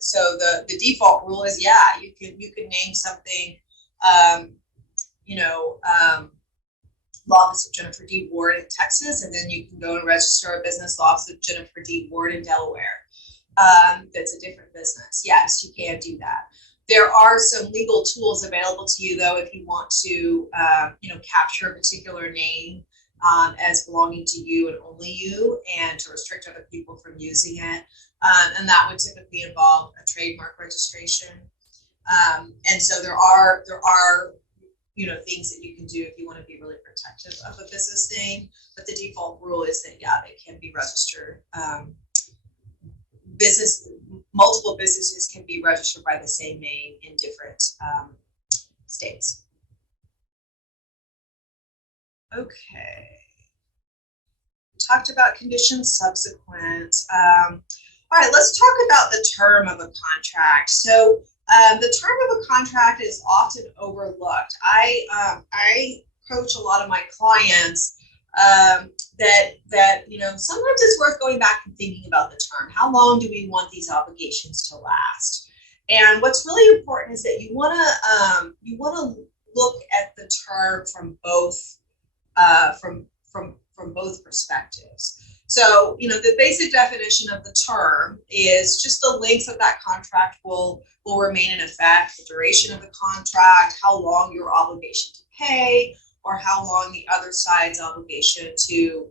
So the default rule is, yeah, you can name something, Law Office of Jennifer D. Ward in Texas, and then you can go and register a business, Law Office of Jennifer D. Ward in Delaware. That's a different business. Yes, you can do that. There are some legal tools available to you, though, if you want to, capture a particular name as belonging to you and only you, and to restrict other people from using it. And that would typically involve a trademark registration. And so there are things that you can do if you want to be really protective of a business name. But the default rule is that, yeah, they can be registered. Multiple businesses can be registered by the same name in different states. Okay. We talked about conditions subsequent. All right, let's talk about the term of a contract. So the term of a contract is often overlooked. I coach a lot of my clients that sometimes it's worth going back and thinking about the term. How long do we want these obligations to last? And what's really important is that you want to look at the term from both both perspectives. So, the basic definition of the term is just the length of that contract will remain in effect, the duration of the contract, how long your obligation to pay, or how long the other side's obligation to,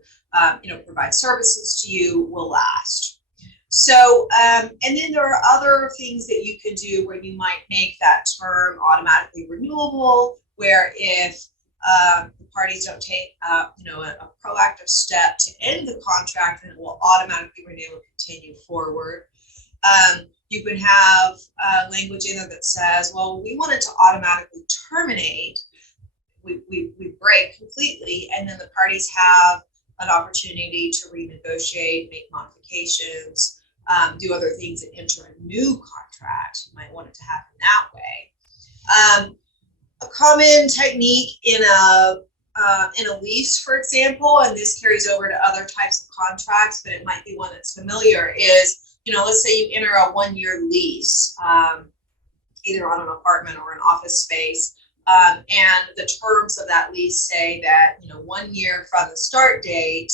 provide services to you will last. So, and then there are other things that you can do where you might make that term automatically renewable, where if the parties don't take, a proactive step to end the contract, then it will automatically renew and continue forward. You can have language in there that says, well, we want it to automatically terminate we break completely, and then the parties have an opportunity to renegotiate, make modifications, do other things, and enter a new contract. You might want it to happen that way. A common technique in a lease, for example, and this carries over to other types of contracts, but it might be one that's familiar, is, let's say you enter a 1-year lease, either on an apartment or an office space, and the terms of that lease say that, 1 year from the start date,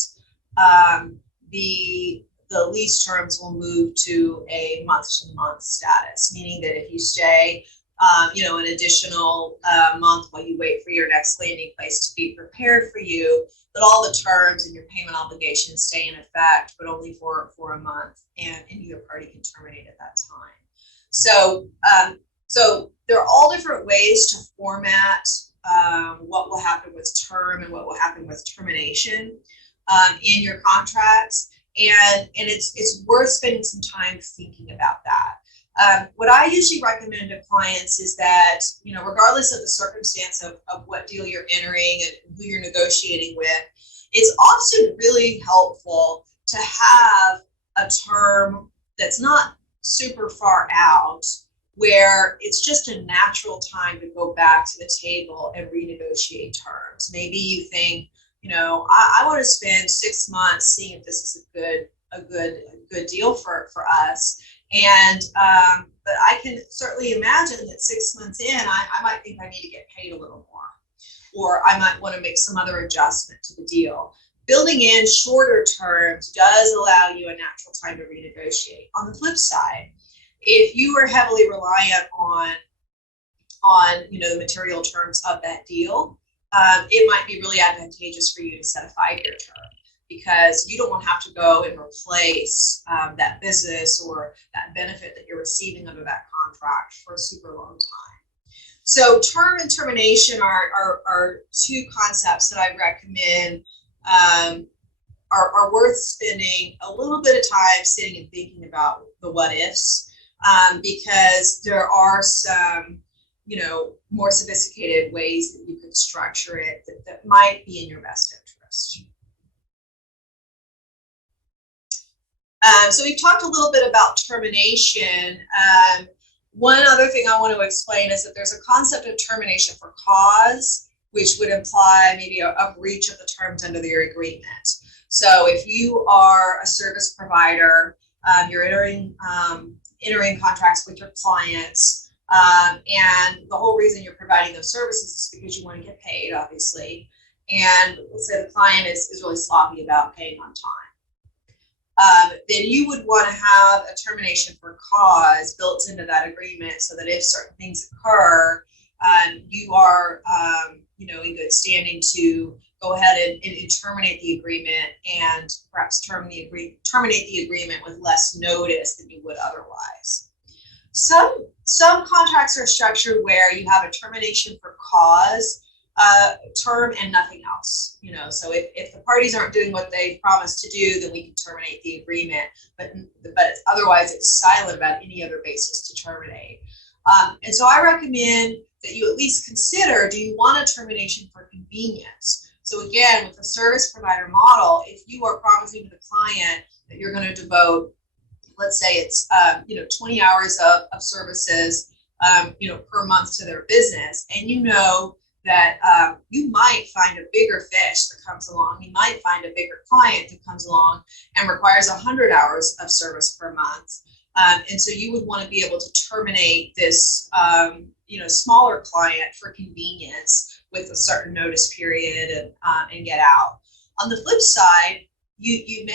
the lease terms will move to a month-to-month status, meaning that if you stay an additional month while you wait for your next landing place to be prepared for you, that all the terms and your payment obligations stay in effect, but only for a month, and either party can terminate at that time. So there are all different ways to format what will happen with term and what will happen with termination in your contracts, and it's worth spending some time thinking about that. What I usually recommend to clients is that, regardless of the circumstance of what deal you're entering and who you're negotiating with, it's often really helpful to have a term that's not super far out, where it's just a natural time to go back to the table and renegotiate terms. Maybe you think, I want to spend 6 months seeing if this is a good deal for us. And but I can certainly imagine that 6 months in, I might think I need to get paid a little more, or I might want to make some other adjustment to the deal. Building in shorter terms does allow you a natural time to renegotiate. On the flip side, if you are heavily reliant on the material terms of that deal, it might be really advantageous for you to set a 5-year term, because you don't want to have to go and replace that business or that benefit that you're receiving under that contract for a super long time. So term and termination are two concepts that I recommend are worth spending a little bit of time sitting and thinking about the what ifs, because there are some more sophisticated ways that you could structure it that might be in your best interest. So we've talked a little bit about termination. One other thing I want to explain is that there's a concept of termination for cause, which would imply maybe a breach of the terms under their agreement. So if you are a service provider, you're entering contracts with your clients, and the whole reason you're providing those services is because you want to get paid, obviously. And let's say the client is really sloppy about paying on time. Then you would want to have a termination for cause built into that agreement, so that if certain things occur, you are in good standing to go ahead and terminate the agreement, and perhaps terminate the agreement with less notice than you would otherwise. Some contracts are structured where you have a termination for cause term and nothing else. So if the parties aren't doing what they promised to do, then we can terminate the agreement. But otherwise, it's silent about any other basis to terminate. And so I recommend that you at least consider: do you want a termination for convenience? So again, with the service provider model, if you are promising to the client that you're going to devote, let's say it's 20 hours of services per month to their business, and that you might find a bigger fish that comes along. You might find a bigger client that comes along and requires 100 hours of service per month. And so you would want to be able to terminate this smaller client for convenience with a certain notice period and get out. On the flip side, it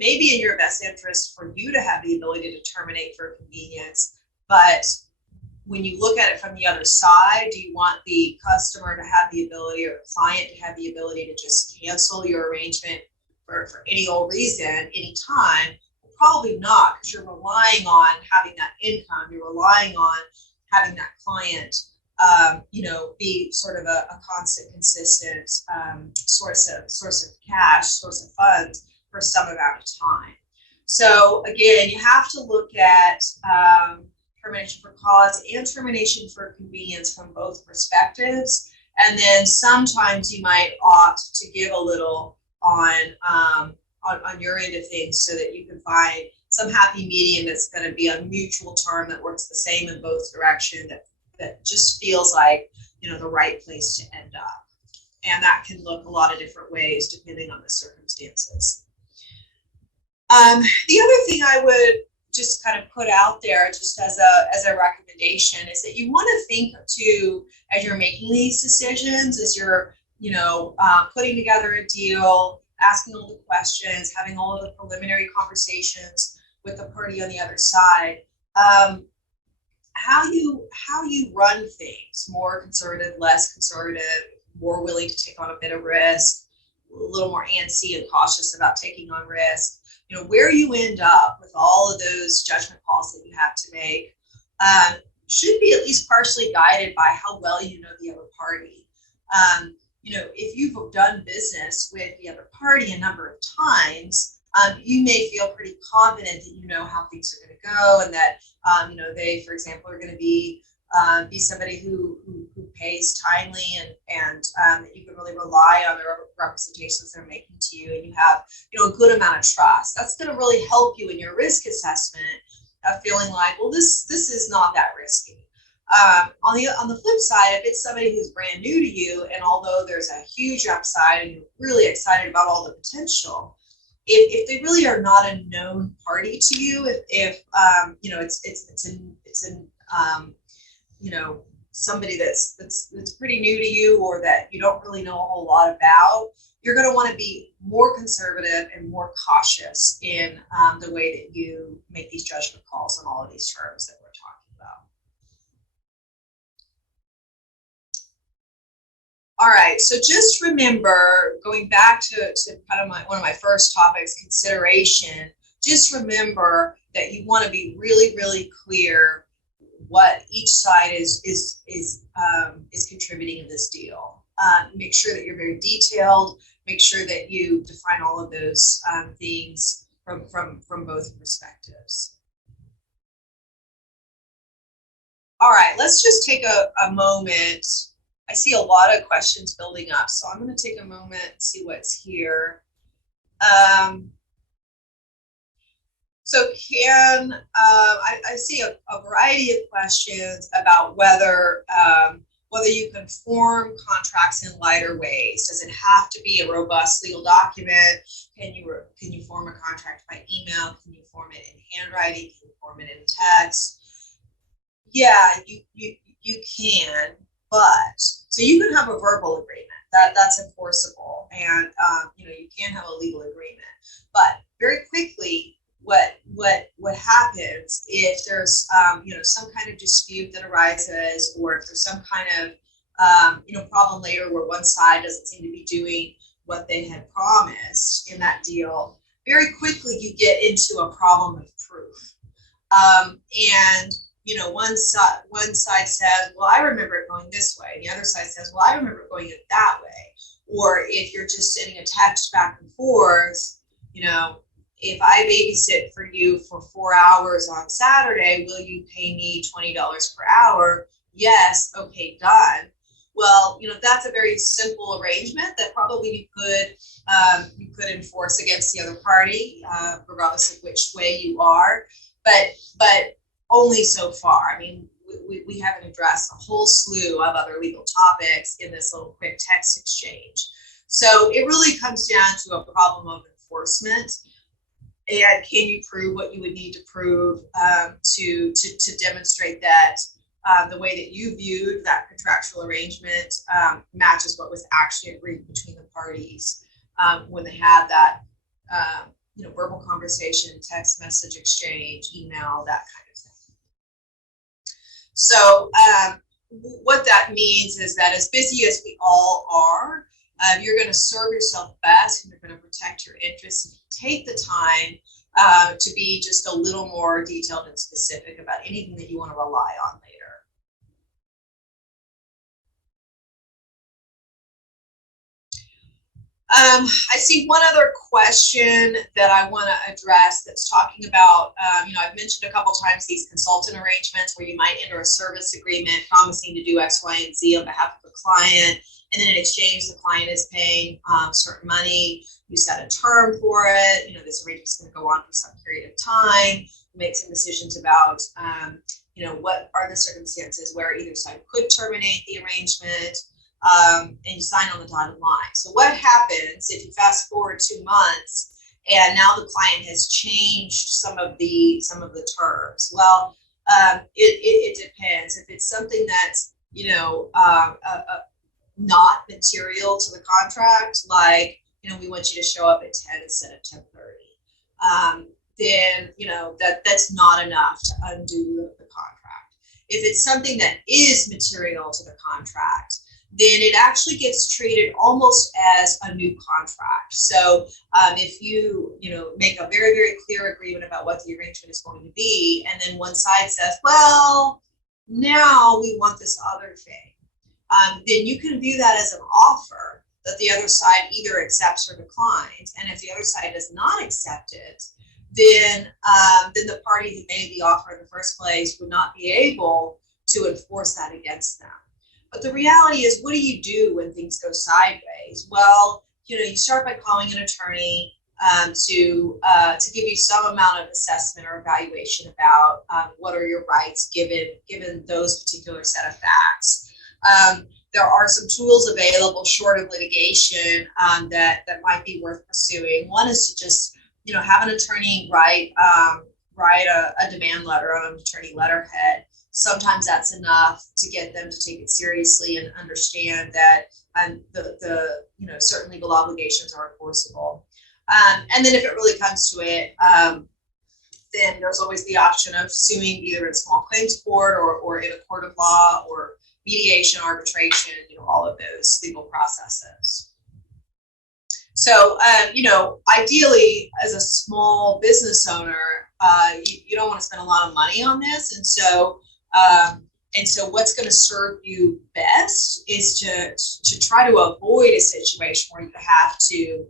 may be in your best interest for you to have the ability to terminate for convenience, but when you look at it from the other side, do you want the customer to have the ability, or the client to have the ability, to just cancel your arrangement for any old reason, anytime? Well, probably not, because you're relying on having that income. You're relying on having that client, be sort of a constant, consistent source of cash, source of funds for some amount of time. So again, you have to look at termination for cause and termination for convenience from both perspectives, And then sometimes you might opt to give a little on your end of things so that you can find some happy medium that's going to be a mutual term that works the same in both directions, that just feels like, you know, the right place to end up. And that can look a lot of different ways depending on the circumstances. The other thing I would just kind of put out there just as a recommendation is that you want to think too, as you're making these decisions, as you're, you know, putting together a deal, asking all the questions, having all of the preliminary conversations with the party on the other side, how you run things, more conservative, less conservative, more willing to take on a bit of risk, a little more antsy and cautious about taking on risk. You know, where you end up with all of those judgment calls that you have to make should be at least partially guided by how well you know the other party. You know, if you've done business with the other party a number of times, you may feel pretty confident that you know how things are going to go, and that you know, they, for example, are going to be somebody who pays timely, and that you can really rely on their representations they're making to you, and you have, you know, a good amount of trust. That's going to really help you in your risk assessment of feeling like, well, this is not that risky. On the flip side, if it's somebody who's brand new to you, and although there's a huge upside and you're really excited about all the potential, if they really are not a known party to you, if you know, it's you know, somebody that's pretty new to you, or that you don't really know a whole lot about, you're going to want to be more conservative and more cautious in the way that you make these judgment calls on all of these terms that we're talking about. All right, so just remember, going back to kind of one of my first topics, consideration, just remember that you want to be really, really clear what each side is contributing in this deal. Make sure that you're very detailed. Make sure that you define all of those things from both perspectives. All right, let's just take a moment. I see a lot of questions building up, so I'm going to take a moment and see what's here. So I see a variety of questions about whether you can form contracts in lighter ways. Does it have to be a robust legal document? Can you form a contract by email? Can you form it in handwriting? Can you form it in text? Yeah, you can, but so you can have a verbal agreement that's enforceable, and you know, you can have a legal agreement, but very quickly, what happens if there's you know, some kind of dispute that arises, or if there's some kind of you know, problem later where one side doesn't seem to be doing what they had promised in that deal, very quickly you get into a problem of proof. And you know, one side says, well, I remember it going this way, and the other side says, well, I remember it going that way. Or if you're just sending a text back and forth, you know, if I babysit for you for 4 hours on Saturday, will you pay me $20 per hour? Yes. Okay, done. Well, you know, that's a very simple arrangement that probably you could enforce against the other party, regardless of which way you are. But only so far. I mean, we haven't addressed a whole slew of other legal topics in this little quick text exchange. So it really comes down to a problem of enforcement. And can you prove what you would need to prove to demonstrate that the way that you viewed that contractual arrangement matches what was actually agreed between the parties when they had that you know, verbal conversation, text message exchange, email, that kind of thing. So what that means is that as busy as we all are, you're going to serve yourself best, and you're going to protect your interests, and take the time to be just a little more detailed and specific about anything that you want to rely on later. I see one other question that I want to address that's talking about, I've mentioned a couple times these consultant arrangements where you might enter a service agreement promising to do X, Y, and Z on behalf of a client. And then in exchange, the client is paying certain money. You set a term for it. This arrangement is going to go on for some period of time. You make some decisions about, what are the circumstances where either side could terminate the arrangement. And you sign on the dotted line. So what happens if you fast forward 2 months and now the client has changed some of the terms? Well, it depends. If it's something that's not material to the contract, like we want you to show up at 10 instead of 10:30, then that's not enough to undo the contract. If it's something that is material to the contract, then it actually gets treated almost as a new contract. So if you make a very, very clear agreement about what the arrangement is going to be, and then one side says, well, now we want this other thing, then you can view that as an offer that the other side either accepts or declines. And if the other side does not accept it, then the party who made the offer in the first place would not be able to enforce that against them. But the reality is, what do you do when things go sideways? Well, you start by calling an attorney to give you some amount of assessment or evaluation about what are your rights given those particular set of facts. There are some tools available short of litigation that might be worth pursuing. One is to just have an attorney write a demand letter on an attorney letterhead. Sometimes that's enough to get them to take it seriously and understand that the certain legal obligations are enforceable. And then if it really comes to it, then there's always the option of suing either in small claims court or in a court of law or mediation, arbitration, all of those legal processes. So, ideally, as a small business owner, you don't want to spend a lot of money on this. And so what's going to serve you best is to try to avoid a situation where you have to,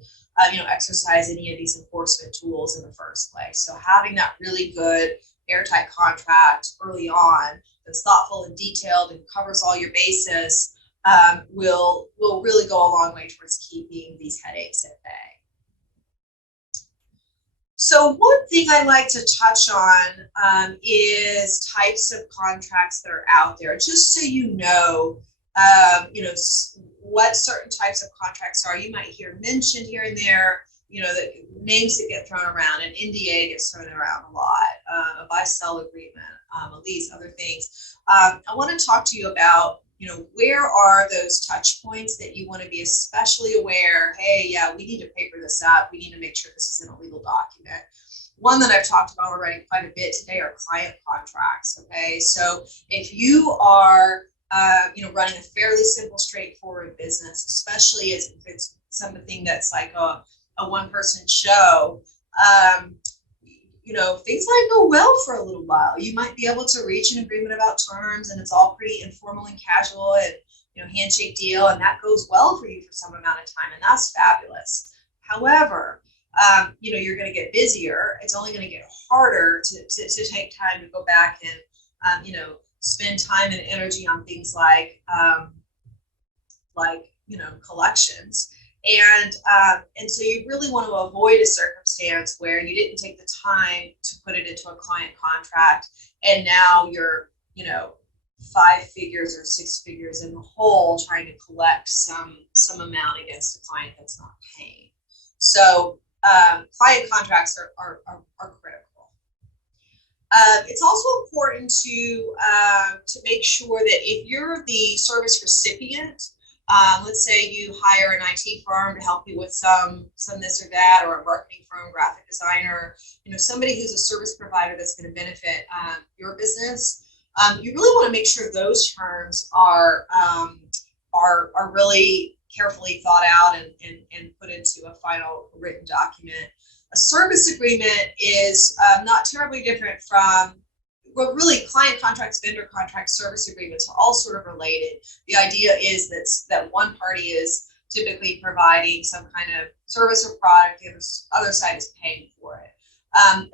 exercise any of these enforcement tools in the first place. So having that really good airtight contract early on that's thoughtful and detailed and covers all your bases will really go a long way towards keeping these headaches at bay. So one thing I like to touch on is types of contracts that are out there, just so what certain types of contracts are. You might hear mentioned here and there, the names that get thrown around. An NDA gets thrown around a lot, a buy-sell agreement, a lease, other things. I want to talk to you about, where are those touch points that you want to be especially aware, hey, yeah, we need to paper this up. We need to make sure this is in a legal document. One that I've talked about already quite a bit today are client contracts, okay? So if you are, running a fairly simple, straightforward business, especially if it's something that's like a one-person show, things might go well for a little while. You might be able to reach an agreement about terms and it's all pretty informal and casual and, handshake deal, and that goes well for you for some amount of time, and that's fabulous. However, you're going to get busier. It's only going to get harder to take time to go back and, spend time and energy on things like collections. And so you really want to avoid a circumstance where you didn't take the time to put it into a client contract, and now you're, 5 figures or 6 figures in the hole trying to collect some amount against a client that's not paying. So client contracts are critical. It's also important to make sure that if you're the service recipient, let's say you hire an IT firm to help you with some this or that, or a marketing firm, graphic designer, somebody who's a service provider that's going to benefit your business. You really want to make sure those terms are really carefully thought out and put into a final written document. A service agreement is not terribly different from, well, really, client contracts, vendor contracts, service agreements are all sort of related. The idea is that one party is typically providing some kind of service or product. The other side is paying for it.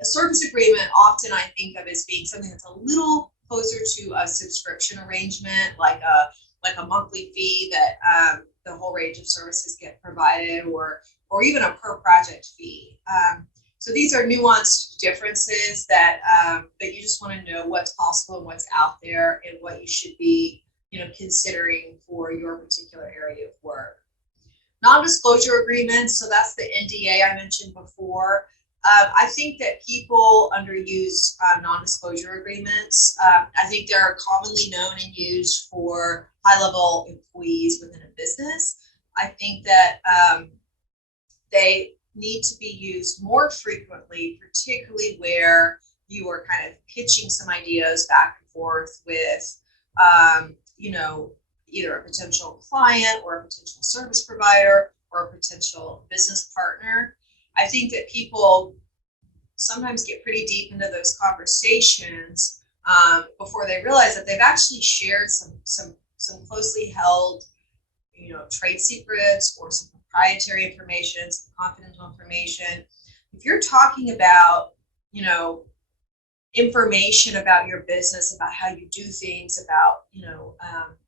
A service agreement often I think of as being something that's a little closer to a subscription arrangement, like a monthly fee that the whole range of services get provided, or even a per project fee. So these are nuanced differences that you just want to know what's possible and what's out there and what you should be, considering for your particular area of work. Non-disclosure agreements, so that's the NDA I mentioned before. I think that people underuse non-disclosure agreements. I think they're commonly known and used for high-level employees within a business. I think that they need to be used more frequently, particularly where you are kind of pitching some ideas back and forth with, either a potential client or a potential service provider or a potential business partner. I think that people sometimes get pretty deep into those conversations before they realize that they've actually shared some closely held, trade secrets or some proprietary information, some confidential information. If you're talking about, information about your business, about how you do things, about,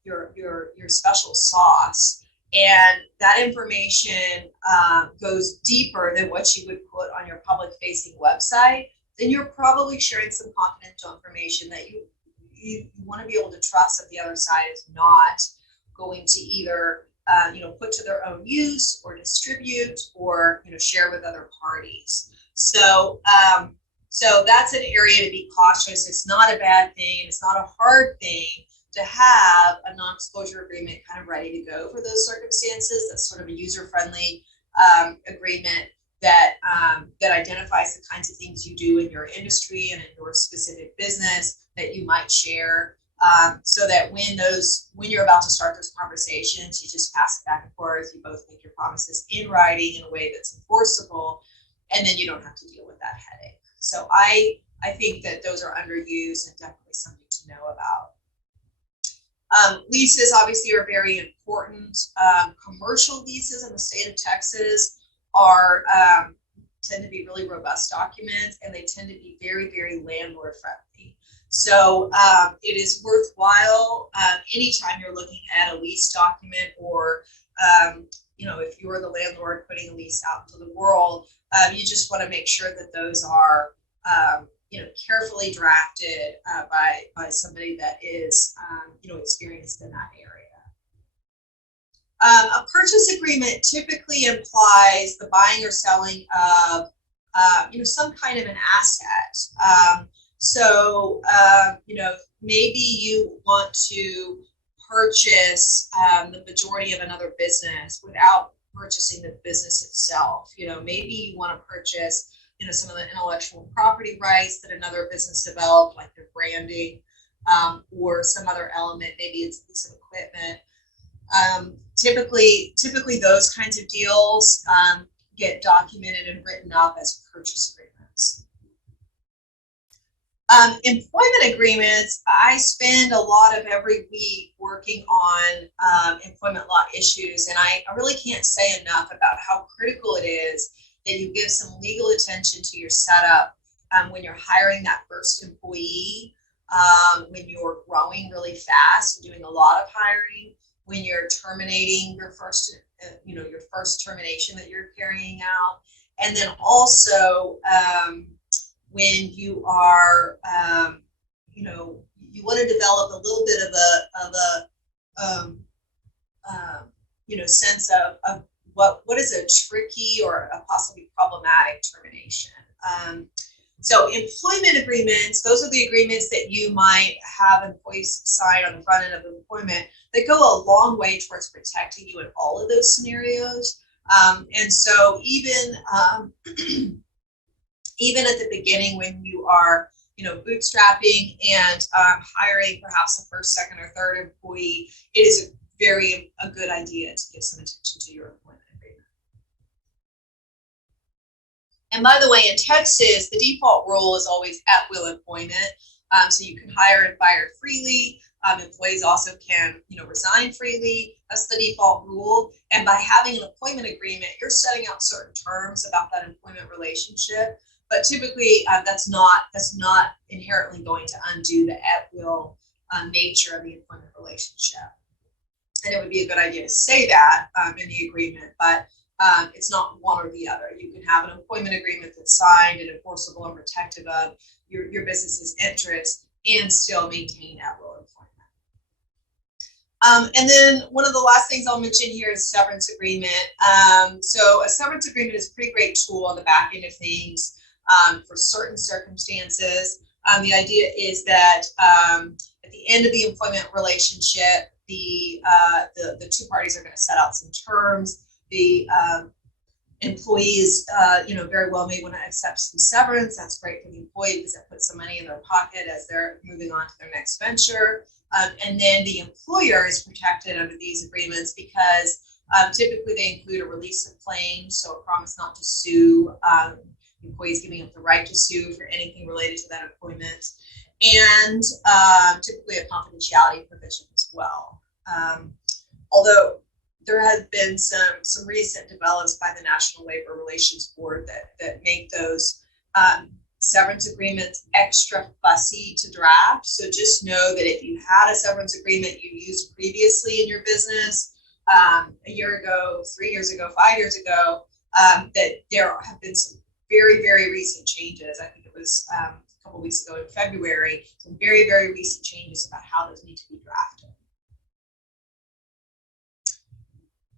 your special sauce, and that information goes deeper than what you would put on your public facing website, then you're probably sharing some confidential information that you want to be able to trust that the other side is not going to either put to their own use or distribute or share with other parties. So that's an area to be cautious. It's not a bad thing. It's not a hard thing to have a non-disclosure agreement kind of ready to go for those circumstances. That's sort of a user-friendly agreement that identifies the kinds of things you do in your industry and in your specific business that you might share, so that when you're about to start those conversations, you just pass it back and forth. You both make your promises in writing in a way that's enforceable, and then you don't have to deal with that headache. So I think that those are underused and definitely something to know about. Leases obviously are very important. Commercial leases in the state of Texas tend to be really robust documents, and they tend to be very, very landlord friendly. So it is worthwhile anytime you're looking at a lease document, or if you're the landlord putting a lease out into the world, you just want to make sure that those are carefully drafted by somebody that is experienced in that area. A purchase agreement typically implies the buying or selling of some kind of an asset. Maybe you want to purchase the majority of another business without purchasing the business itself. Maybe you want to purchase some of the intellectual property rights that another business developed, like their branding, or some other element. Maybe it's some equipment. Typically those kinds of deals get documented and written up as purchase agreements. Employment agreements, I spend a lot of every week working on employment law issues, and I really can't say enough about how critical it is that you give some legal attention to your setup when you're hiring that first employee, when you're growing really fast and doing a lot of hiring, when you're terminating your first termination that you're carrying out, and then also when you are, you want to develop a little bit of a sense of what is a tricky or a possibly problematic termination. So employment agreements, those are the agreements that you might have employees sign on the front end of employment that go a long way towards protecting you in all of those scenarios. And so even at the beginning, when you are bootstrapping and hiring perhaps the first, second, or third employee, it is a good idea to give some attention to your employment agreement. And by the way, in Texas, the default rule is always at will employment. So you can hire and fire freely. Employees also can, resign freely. That's the default rule. And by having an employment agreement, you're setting out certain terms about that employment relationship. But typically, that's not inherently going to undo the at-will nature of the employment relationship. And it would be a good idea to say that in the agreement, but it's not one or the other. You can have an employment agreement that's signed and enforceable and protective of your business's interests and still maintain at-will employment. And then one of the last things I'll mention here is severance agreement. So a severance agreement is a pretty great tool on the back end of things for certain circumstances. The idea is that at the end of the employment relationship, the two parties are going to set out some terms. The employees, very well may want to accept some severance. That's great for the employee because it puts some money in their pocket as they're moving on to their next venture. And then the employer is protected under these agreements because typically they include a release of claims, so a promise not to sue, employees giving up the right to sue for anything related to that employment, and typically a confidentiality provision as well. Although there have been some recent developments by the National Labor Relations Board that make those severance agreements extra fussy to draft. So just know that if you had a severance agreement you used previously in your business a year ago, 3 years ago, 5 years ago, that there have been some very, very recent changes. I think it was a couple weeks ago in February, some very, very recent changes about how those need to be drafted.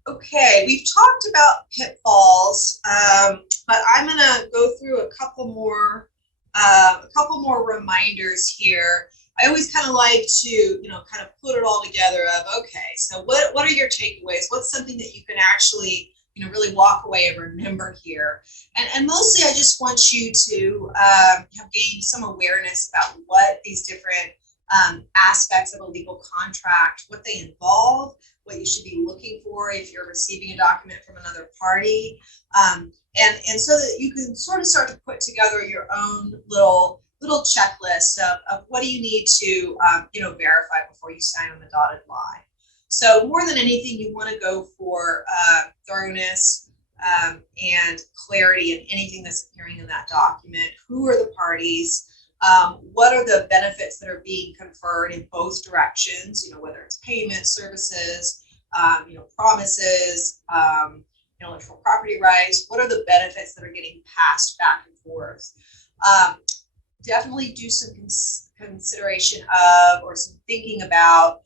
Okay, we've talked about pitfalls, but I'm going to go through a couple more reminders here. I always kind of like to, kind of put it all together of, okay, so what are your takeaways? What's something that you can actually, really walk away and remember here? And mostly I just want you to have gained some awareness about what these different aspects of a legal contract, what they involve, what you should be looking for if you're receiving a document from another party, and so that you can sort of start to put together your own little checklist of what do you need to verify before you sign on the dotted line. So more than anything, you want to go for thoroughness and clarity in anything that's appearing in that document. Who are the parties? What are the benefits that are being conferred in both directions, whether it's payment, services, promises, intellectual property rights. What are the benefits that are getting passed back and forth? Definitely do some consideration of or some thinking about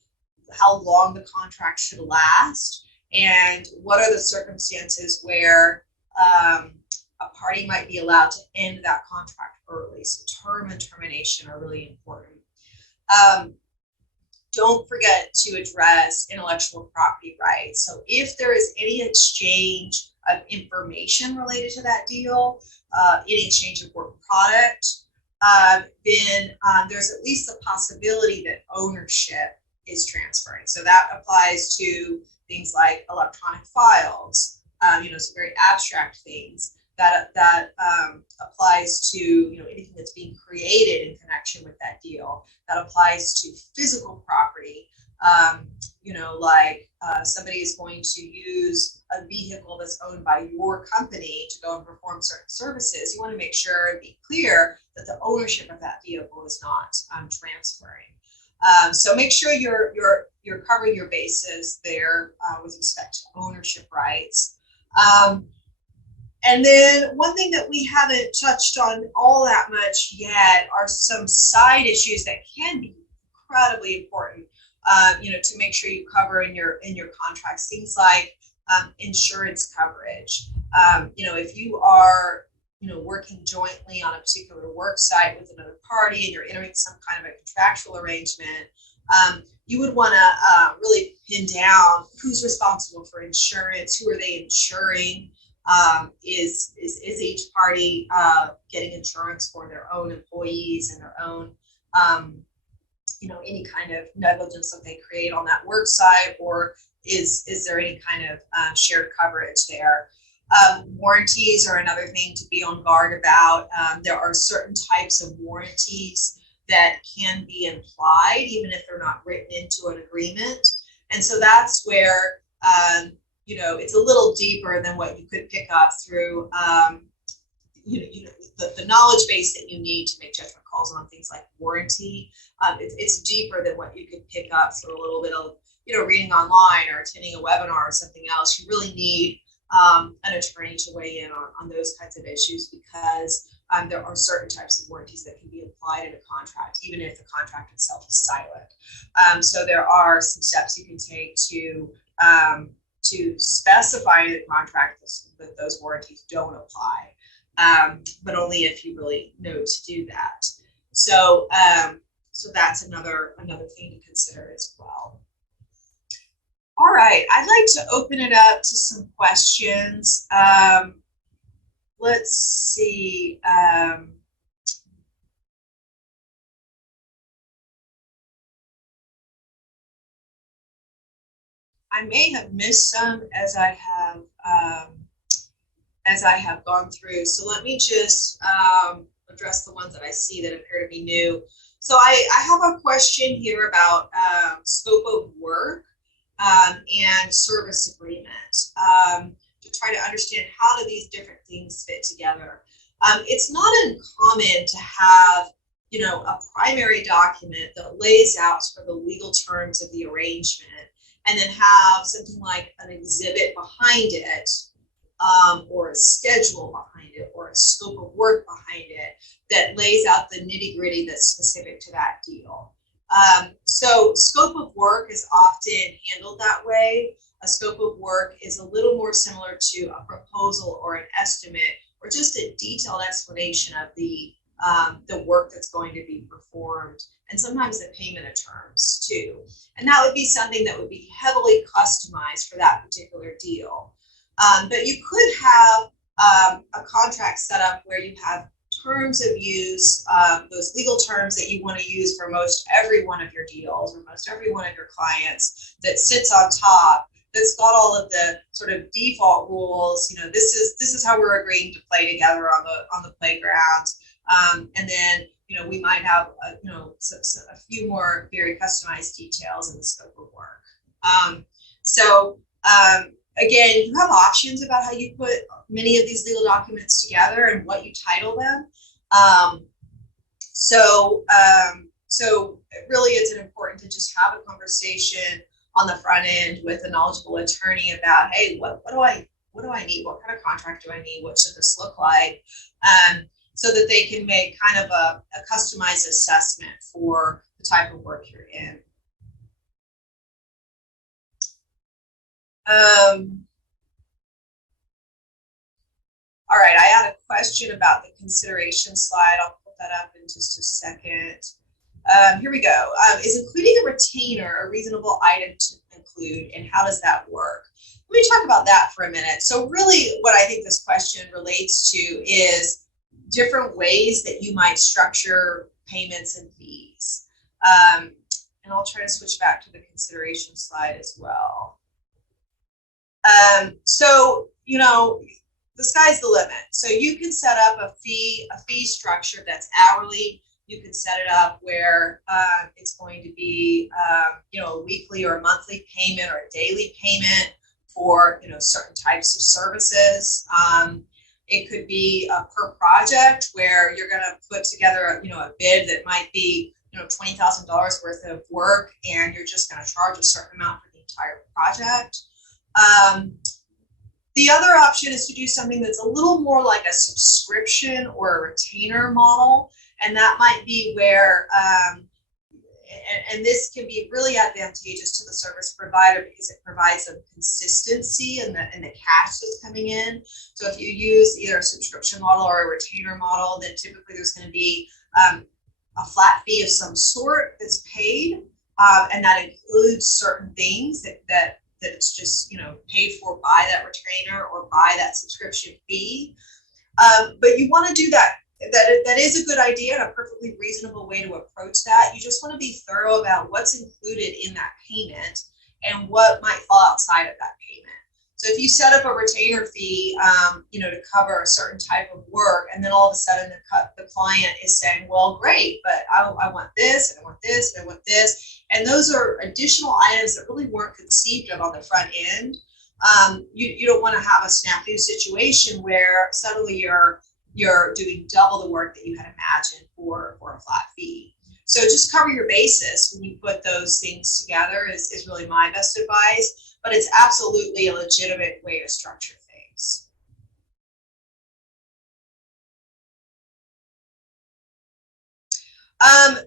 how long the contract should last and what are the circumstances where a party might be allowed to end that contract early. So term and termination are really important. Don't forget to address intellectual property rights. So if there is any exchange of information related to that deal, any exchange of work product, then there's at least the possibility that ownership is transferring. So that applies to things like electronic files, some very abstract things. That applies to anything that's being created in connection with that deal. That applies to physical property. Like somebody is going to use a vehicle that's owned by your company to go and perform certain services. You want to make sure and be clear that the ownership of that vehicle is not transferring. So make sure you're covering your bases there with respect to ownership rights. And then one thing that we haven't touched on all that much yet are some side issues that can be incredibly important, to make sure you cover in your contracts. Things like insurance coverage. If you are, working jointly on a particular work site with another party and you're entering some kind of a contractual arrangement, you would want to really pin down who's responsible for insurance, who are they insuring. Is each party getting insurance for their own employees and their own, any kind of negligence that they create on that work site, or is there any kind of shared coverage there? Warranties are another thing to be on guard about. There are certain types of warranties that can be implied, even if they're not written into an agreement. And so that's where, it's a little deeper than what you could pick up through, the knowledge base that you need to make judgment calls on things like warranty. It's deeper than what you could pick up through a little bit of, reading online or attending a webinar or something else. You really need an attorney to weigh in on those kinds of issues, because there are certain types of warranties that can be applied in a contract, even if the contract itself is silent. So there are some steps you can take to specify in the contract that those warranties don't apply, but only if you really know to do that. So that's another thing to consider as well. All right, I'd like to open it up to some questions. Let's see. I may have missed some as I have gone through. So let me just address the ones that I see that appear to be new. So I have a question here about scope of work and service agreement, to try to understand how do these different things fit together. It's not uncommon to have, a primary document that lays out sort of the legal terms of the arrangement, and then have something like an exhibit behind it, or a schedule behind it, or a scope of work behind it that lays out the nitty-gritty that's specific to that deal. So scope of work is often handled that way. A scope of work is a little more similar to a proposal or an estimate, or just a detailed explanation of the work that's going to be performed, and sometimes the payment of terms too. And that would be something that would be heavily customized for that particular deal. But you could have a contract set up where you have terms of use, those legal terms that you want to use for most every one of your deals or most every one of your clients, that sits on top, that's got all of the sort of default rules. This is how we're agreeing to play together on the playground. And then, we might have a few more very customized details in the scope of work. Again, you have options about how you put many of these legal documents together and what you title them. So really, it's important to just have a conversation on the front end with a knowledgeable attorney about, hey, what do I need? What kind of contract do I need? What should this look like? So that they can make kind of a customized assessment for the type of work you're in. All right, I had a question about the consideration slide. I'll put that up in just a second. Here we go. Is including a retainer a reasonable item to include, and how does that work? Let me talk about that for a minute. So really what I think this question relates to is different ways that you might structure payments and fees. And I'll try to switch back to the consideration slide as well. So, the sky's the limit. So you can set up a fee structure that's hourly. You can set it up where it's going to be, a weekly or a monthly payment or a daily payment for, certain types of services. It could be a per project where you're going to put together, a bid that might be, $20,000 worth of work, and you're just going to charge a certain amount for the entire project. The other option is to do something that's a little more like a subscription or a retainer model, and that might be where, and this can be really advantageous to the service provider because it provides some consistency in the cash that's coming in. So if you use either a subscription model or a retainer model, then typically there's going to be a flat fee of some sort that's paid, and that includes certain things that it's just paid for by that retainer or by that subscription fee. But you want to do that. That is a good idea and a perfectly reasonable way to approach that. You just want to be thorough about what's included in that payment and what might fall outside of that payment. So if you set up a retainer fee, to cover a certain type of work, and then all of a sudden the client is saying, well, great, but I want this, and I want this, and I want this. And those are additional items that really weren't conceived of on the front end. You don't want to have a snafu situation where suddenly you're doing double the work that you had imagined for a flat fee. So just cover your basis when you put those things together is really my best advice, but it's absolutely a legitimate way to structure things.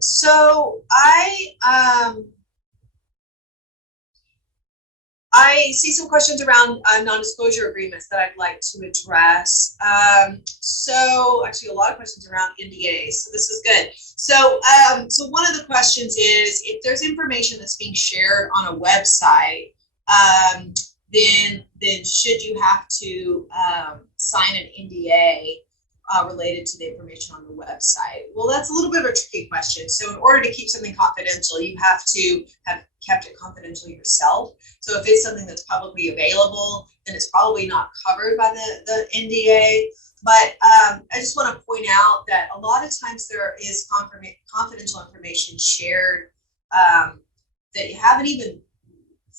So I see some questions around non-disclosure agreements that I'd like to address. So actually a lot of questions around NDAs, so this is good. So one of the questions is, if there's information that's being shared on a website, then should you have to sign an NDA related to the information on the website? Well, that's a little bit of a tricky question. So in order to keep something confidential, you have to have kept it confidential yourself. So if it's something that's publicly available, then it's probably not covered by the NDA. But I just want to point out that a lot of times there is confidential information shared that you haven't even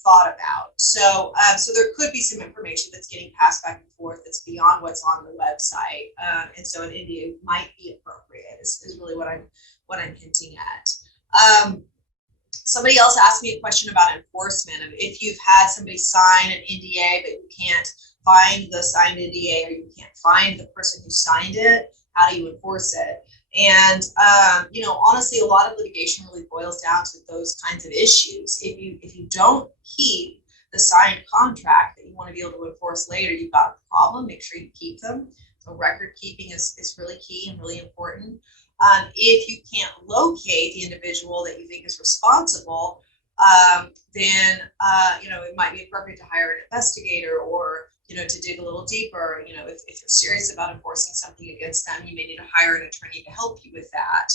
thought about. So there could be some information that's getting passed back and forth that's beyond what's on the website, and so an NDA might be appropriate. Is really what I'm hinting at. Somebody else asked me a question about enforcement. If you've had somebody sign an NDA but you can't find the signed NDA, or you can't find the person who signed it, how do you enforce it? And honestly, a lot of litigation really boils down to those kinds of issues. If you don't keep the signed contract that you want to be able to enforce later, you've got a problem. Make sure you keep them. So record keeping is really key and really important. If you can't locate the individual that you think is responsible, then it might be appropriate to hire an investigator, or to dig a little deeper. If you're serious about enforcing something against them, you may need to hire an attorney to help you with that.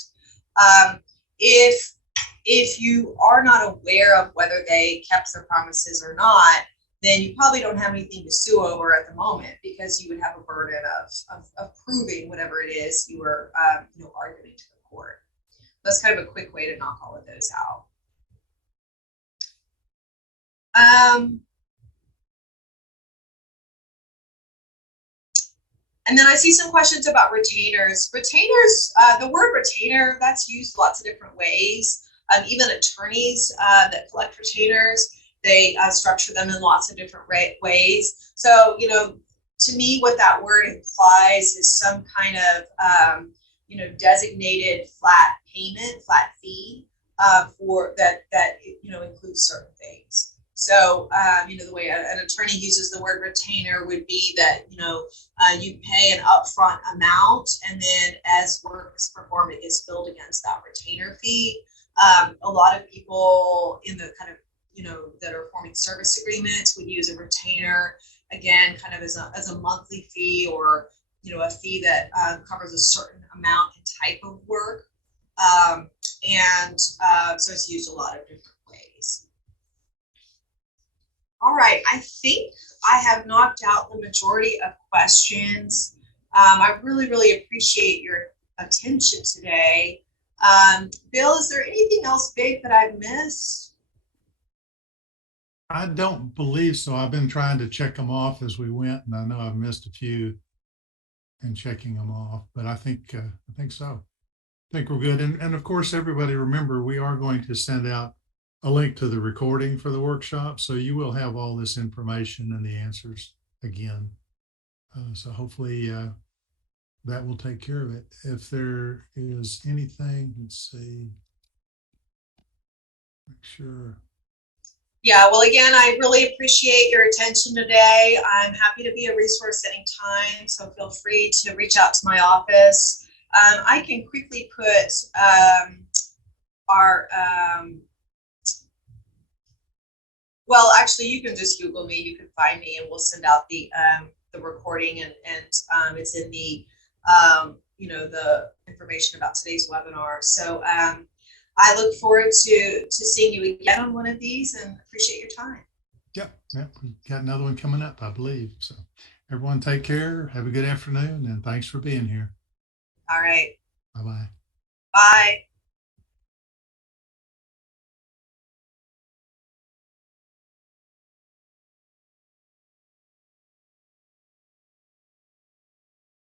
If you are not aware of whether they kept their promises or not, then you probably don't have anything to sue over at the moment, because you would have a burden of proving whatever it is you were arguing to the court. That's kind of a quick way to knock all of those out. And then I see some questions about retainers. Retainers, the word retainer, that's used lots of different ways. Even attorneys that collect retainers, they structure them in lots of different ways. So, to me, what that word implies is some kind of, designated flat payment, flat fee for that includes certain things. So, the way an attorney uses the word retainer would be that, you pay an upfront amount, and then as work is performed, it gets billed against that retainer fee. A lot of people in the kind of, that are forming service agreements would use a retainer, again, kind of as a monthly fee, or, a fee that covers a certain amount and type of work. So it's used a lot of different ways. All right, I think I have knocked out the majority of questions. I really, really appreciate your attention today. Bill, is there anything else big that I've missed? I don't believe so. I've been trying to check them off as we went, and I know I've missed a few in checking them off, but I think so. I think we're good. And of course, everybody remember, we are going to send out a link to the recording for the workshop, so you will have all this information and the answers again. So hopefully that will take care of it. If there is anything, let's see. Make sure. Yeah, well, again, I really appreciate your attention today. I'm happy to be a resource anytime, so feel free to reach out to my office. I can quickly put our well, actually, you can just Google me. You can find me, and we'll send out the recording, and it's in the the information about today's webinar. So I look forward to seeing you again on one of these, and appreciate your time. Yep, we got another one coming up, I believe. So everyone take care, have a good afternoon, and thanks for being here. All right. Bye-bye. Bye.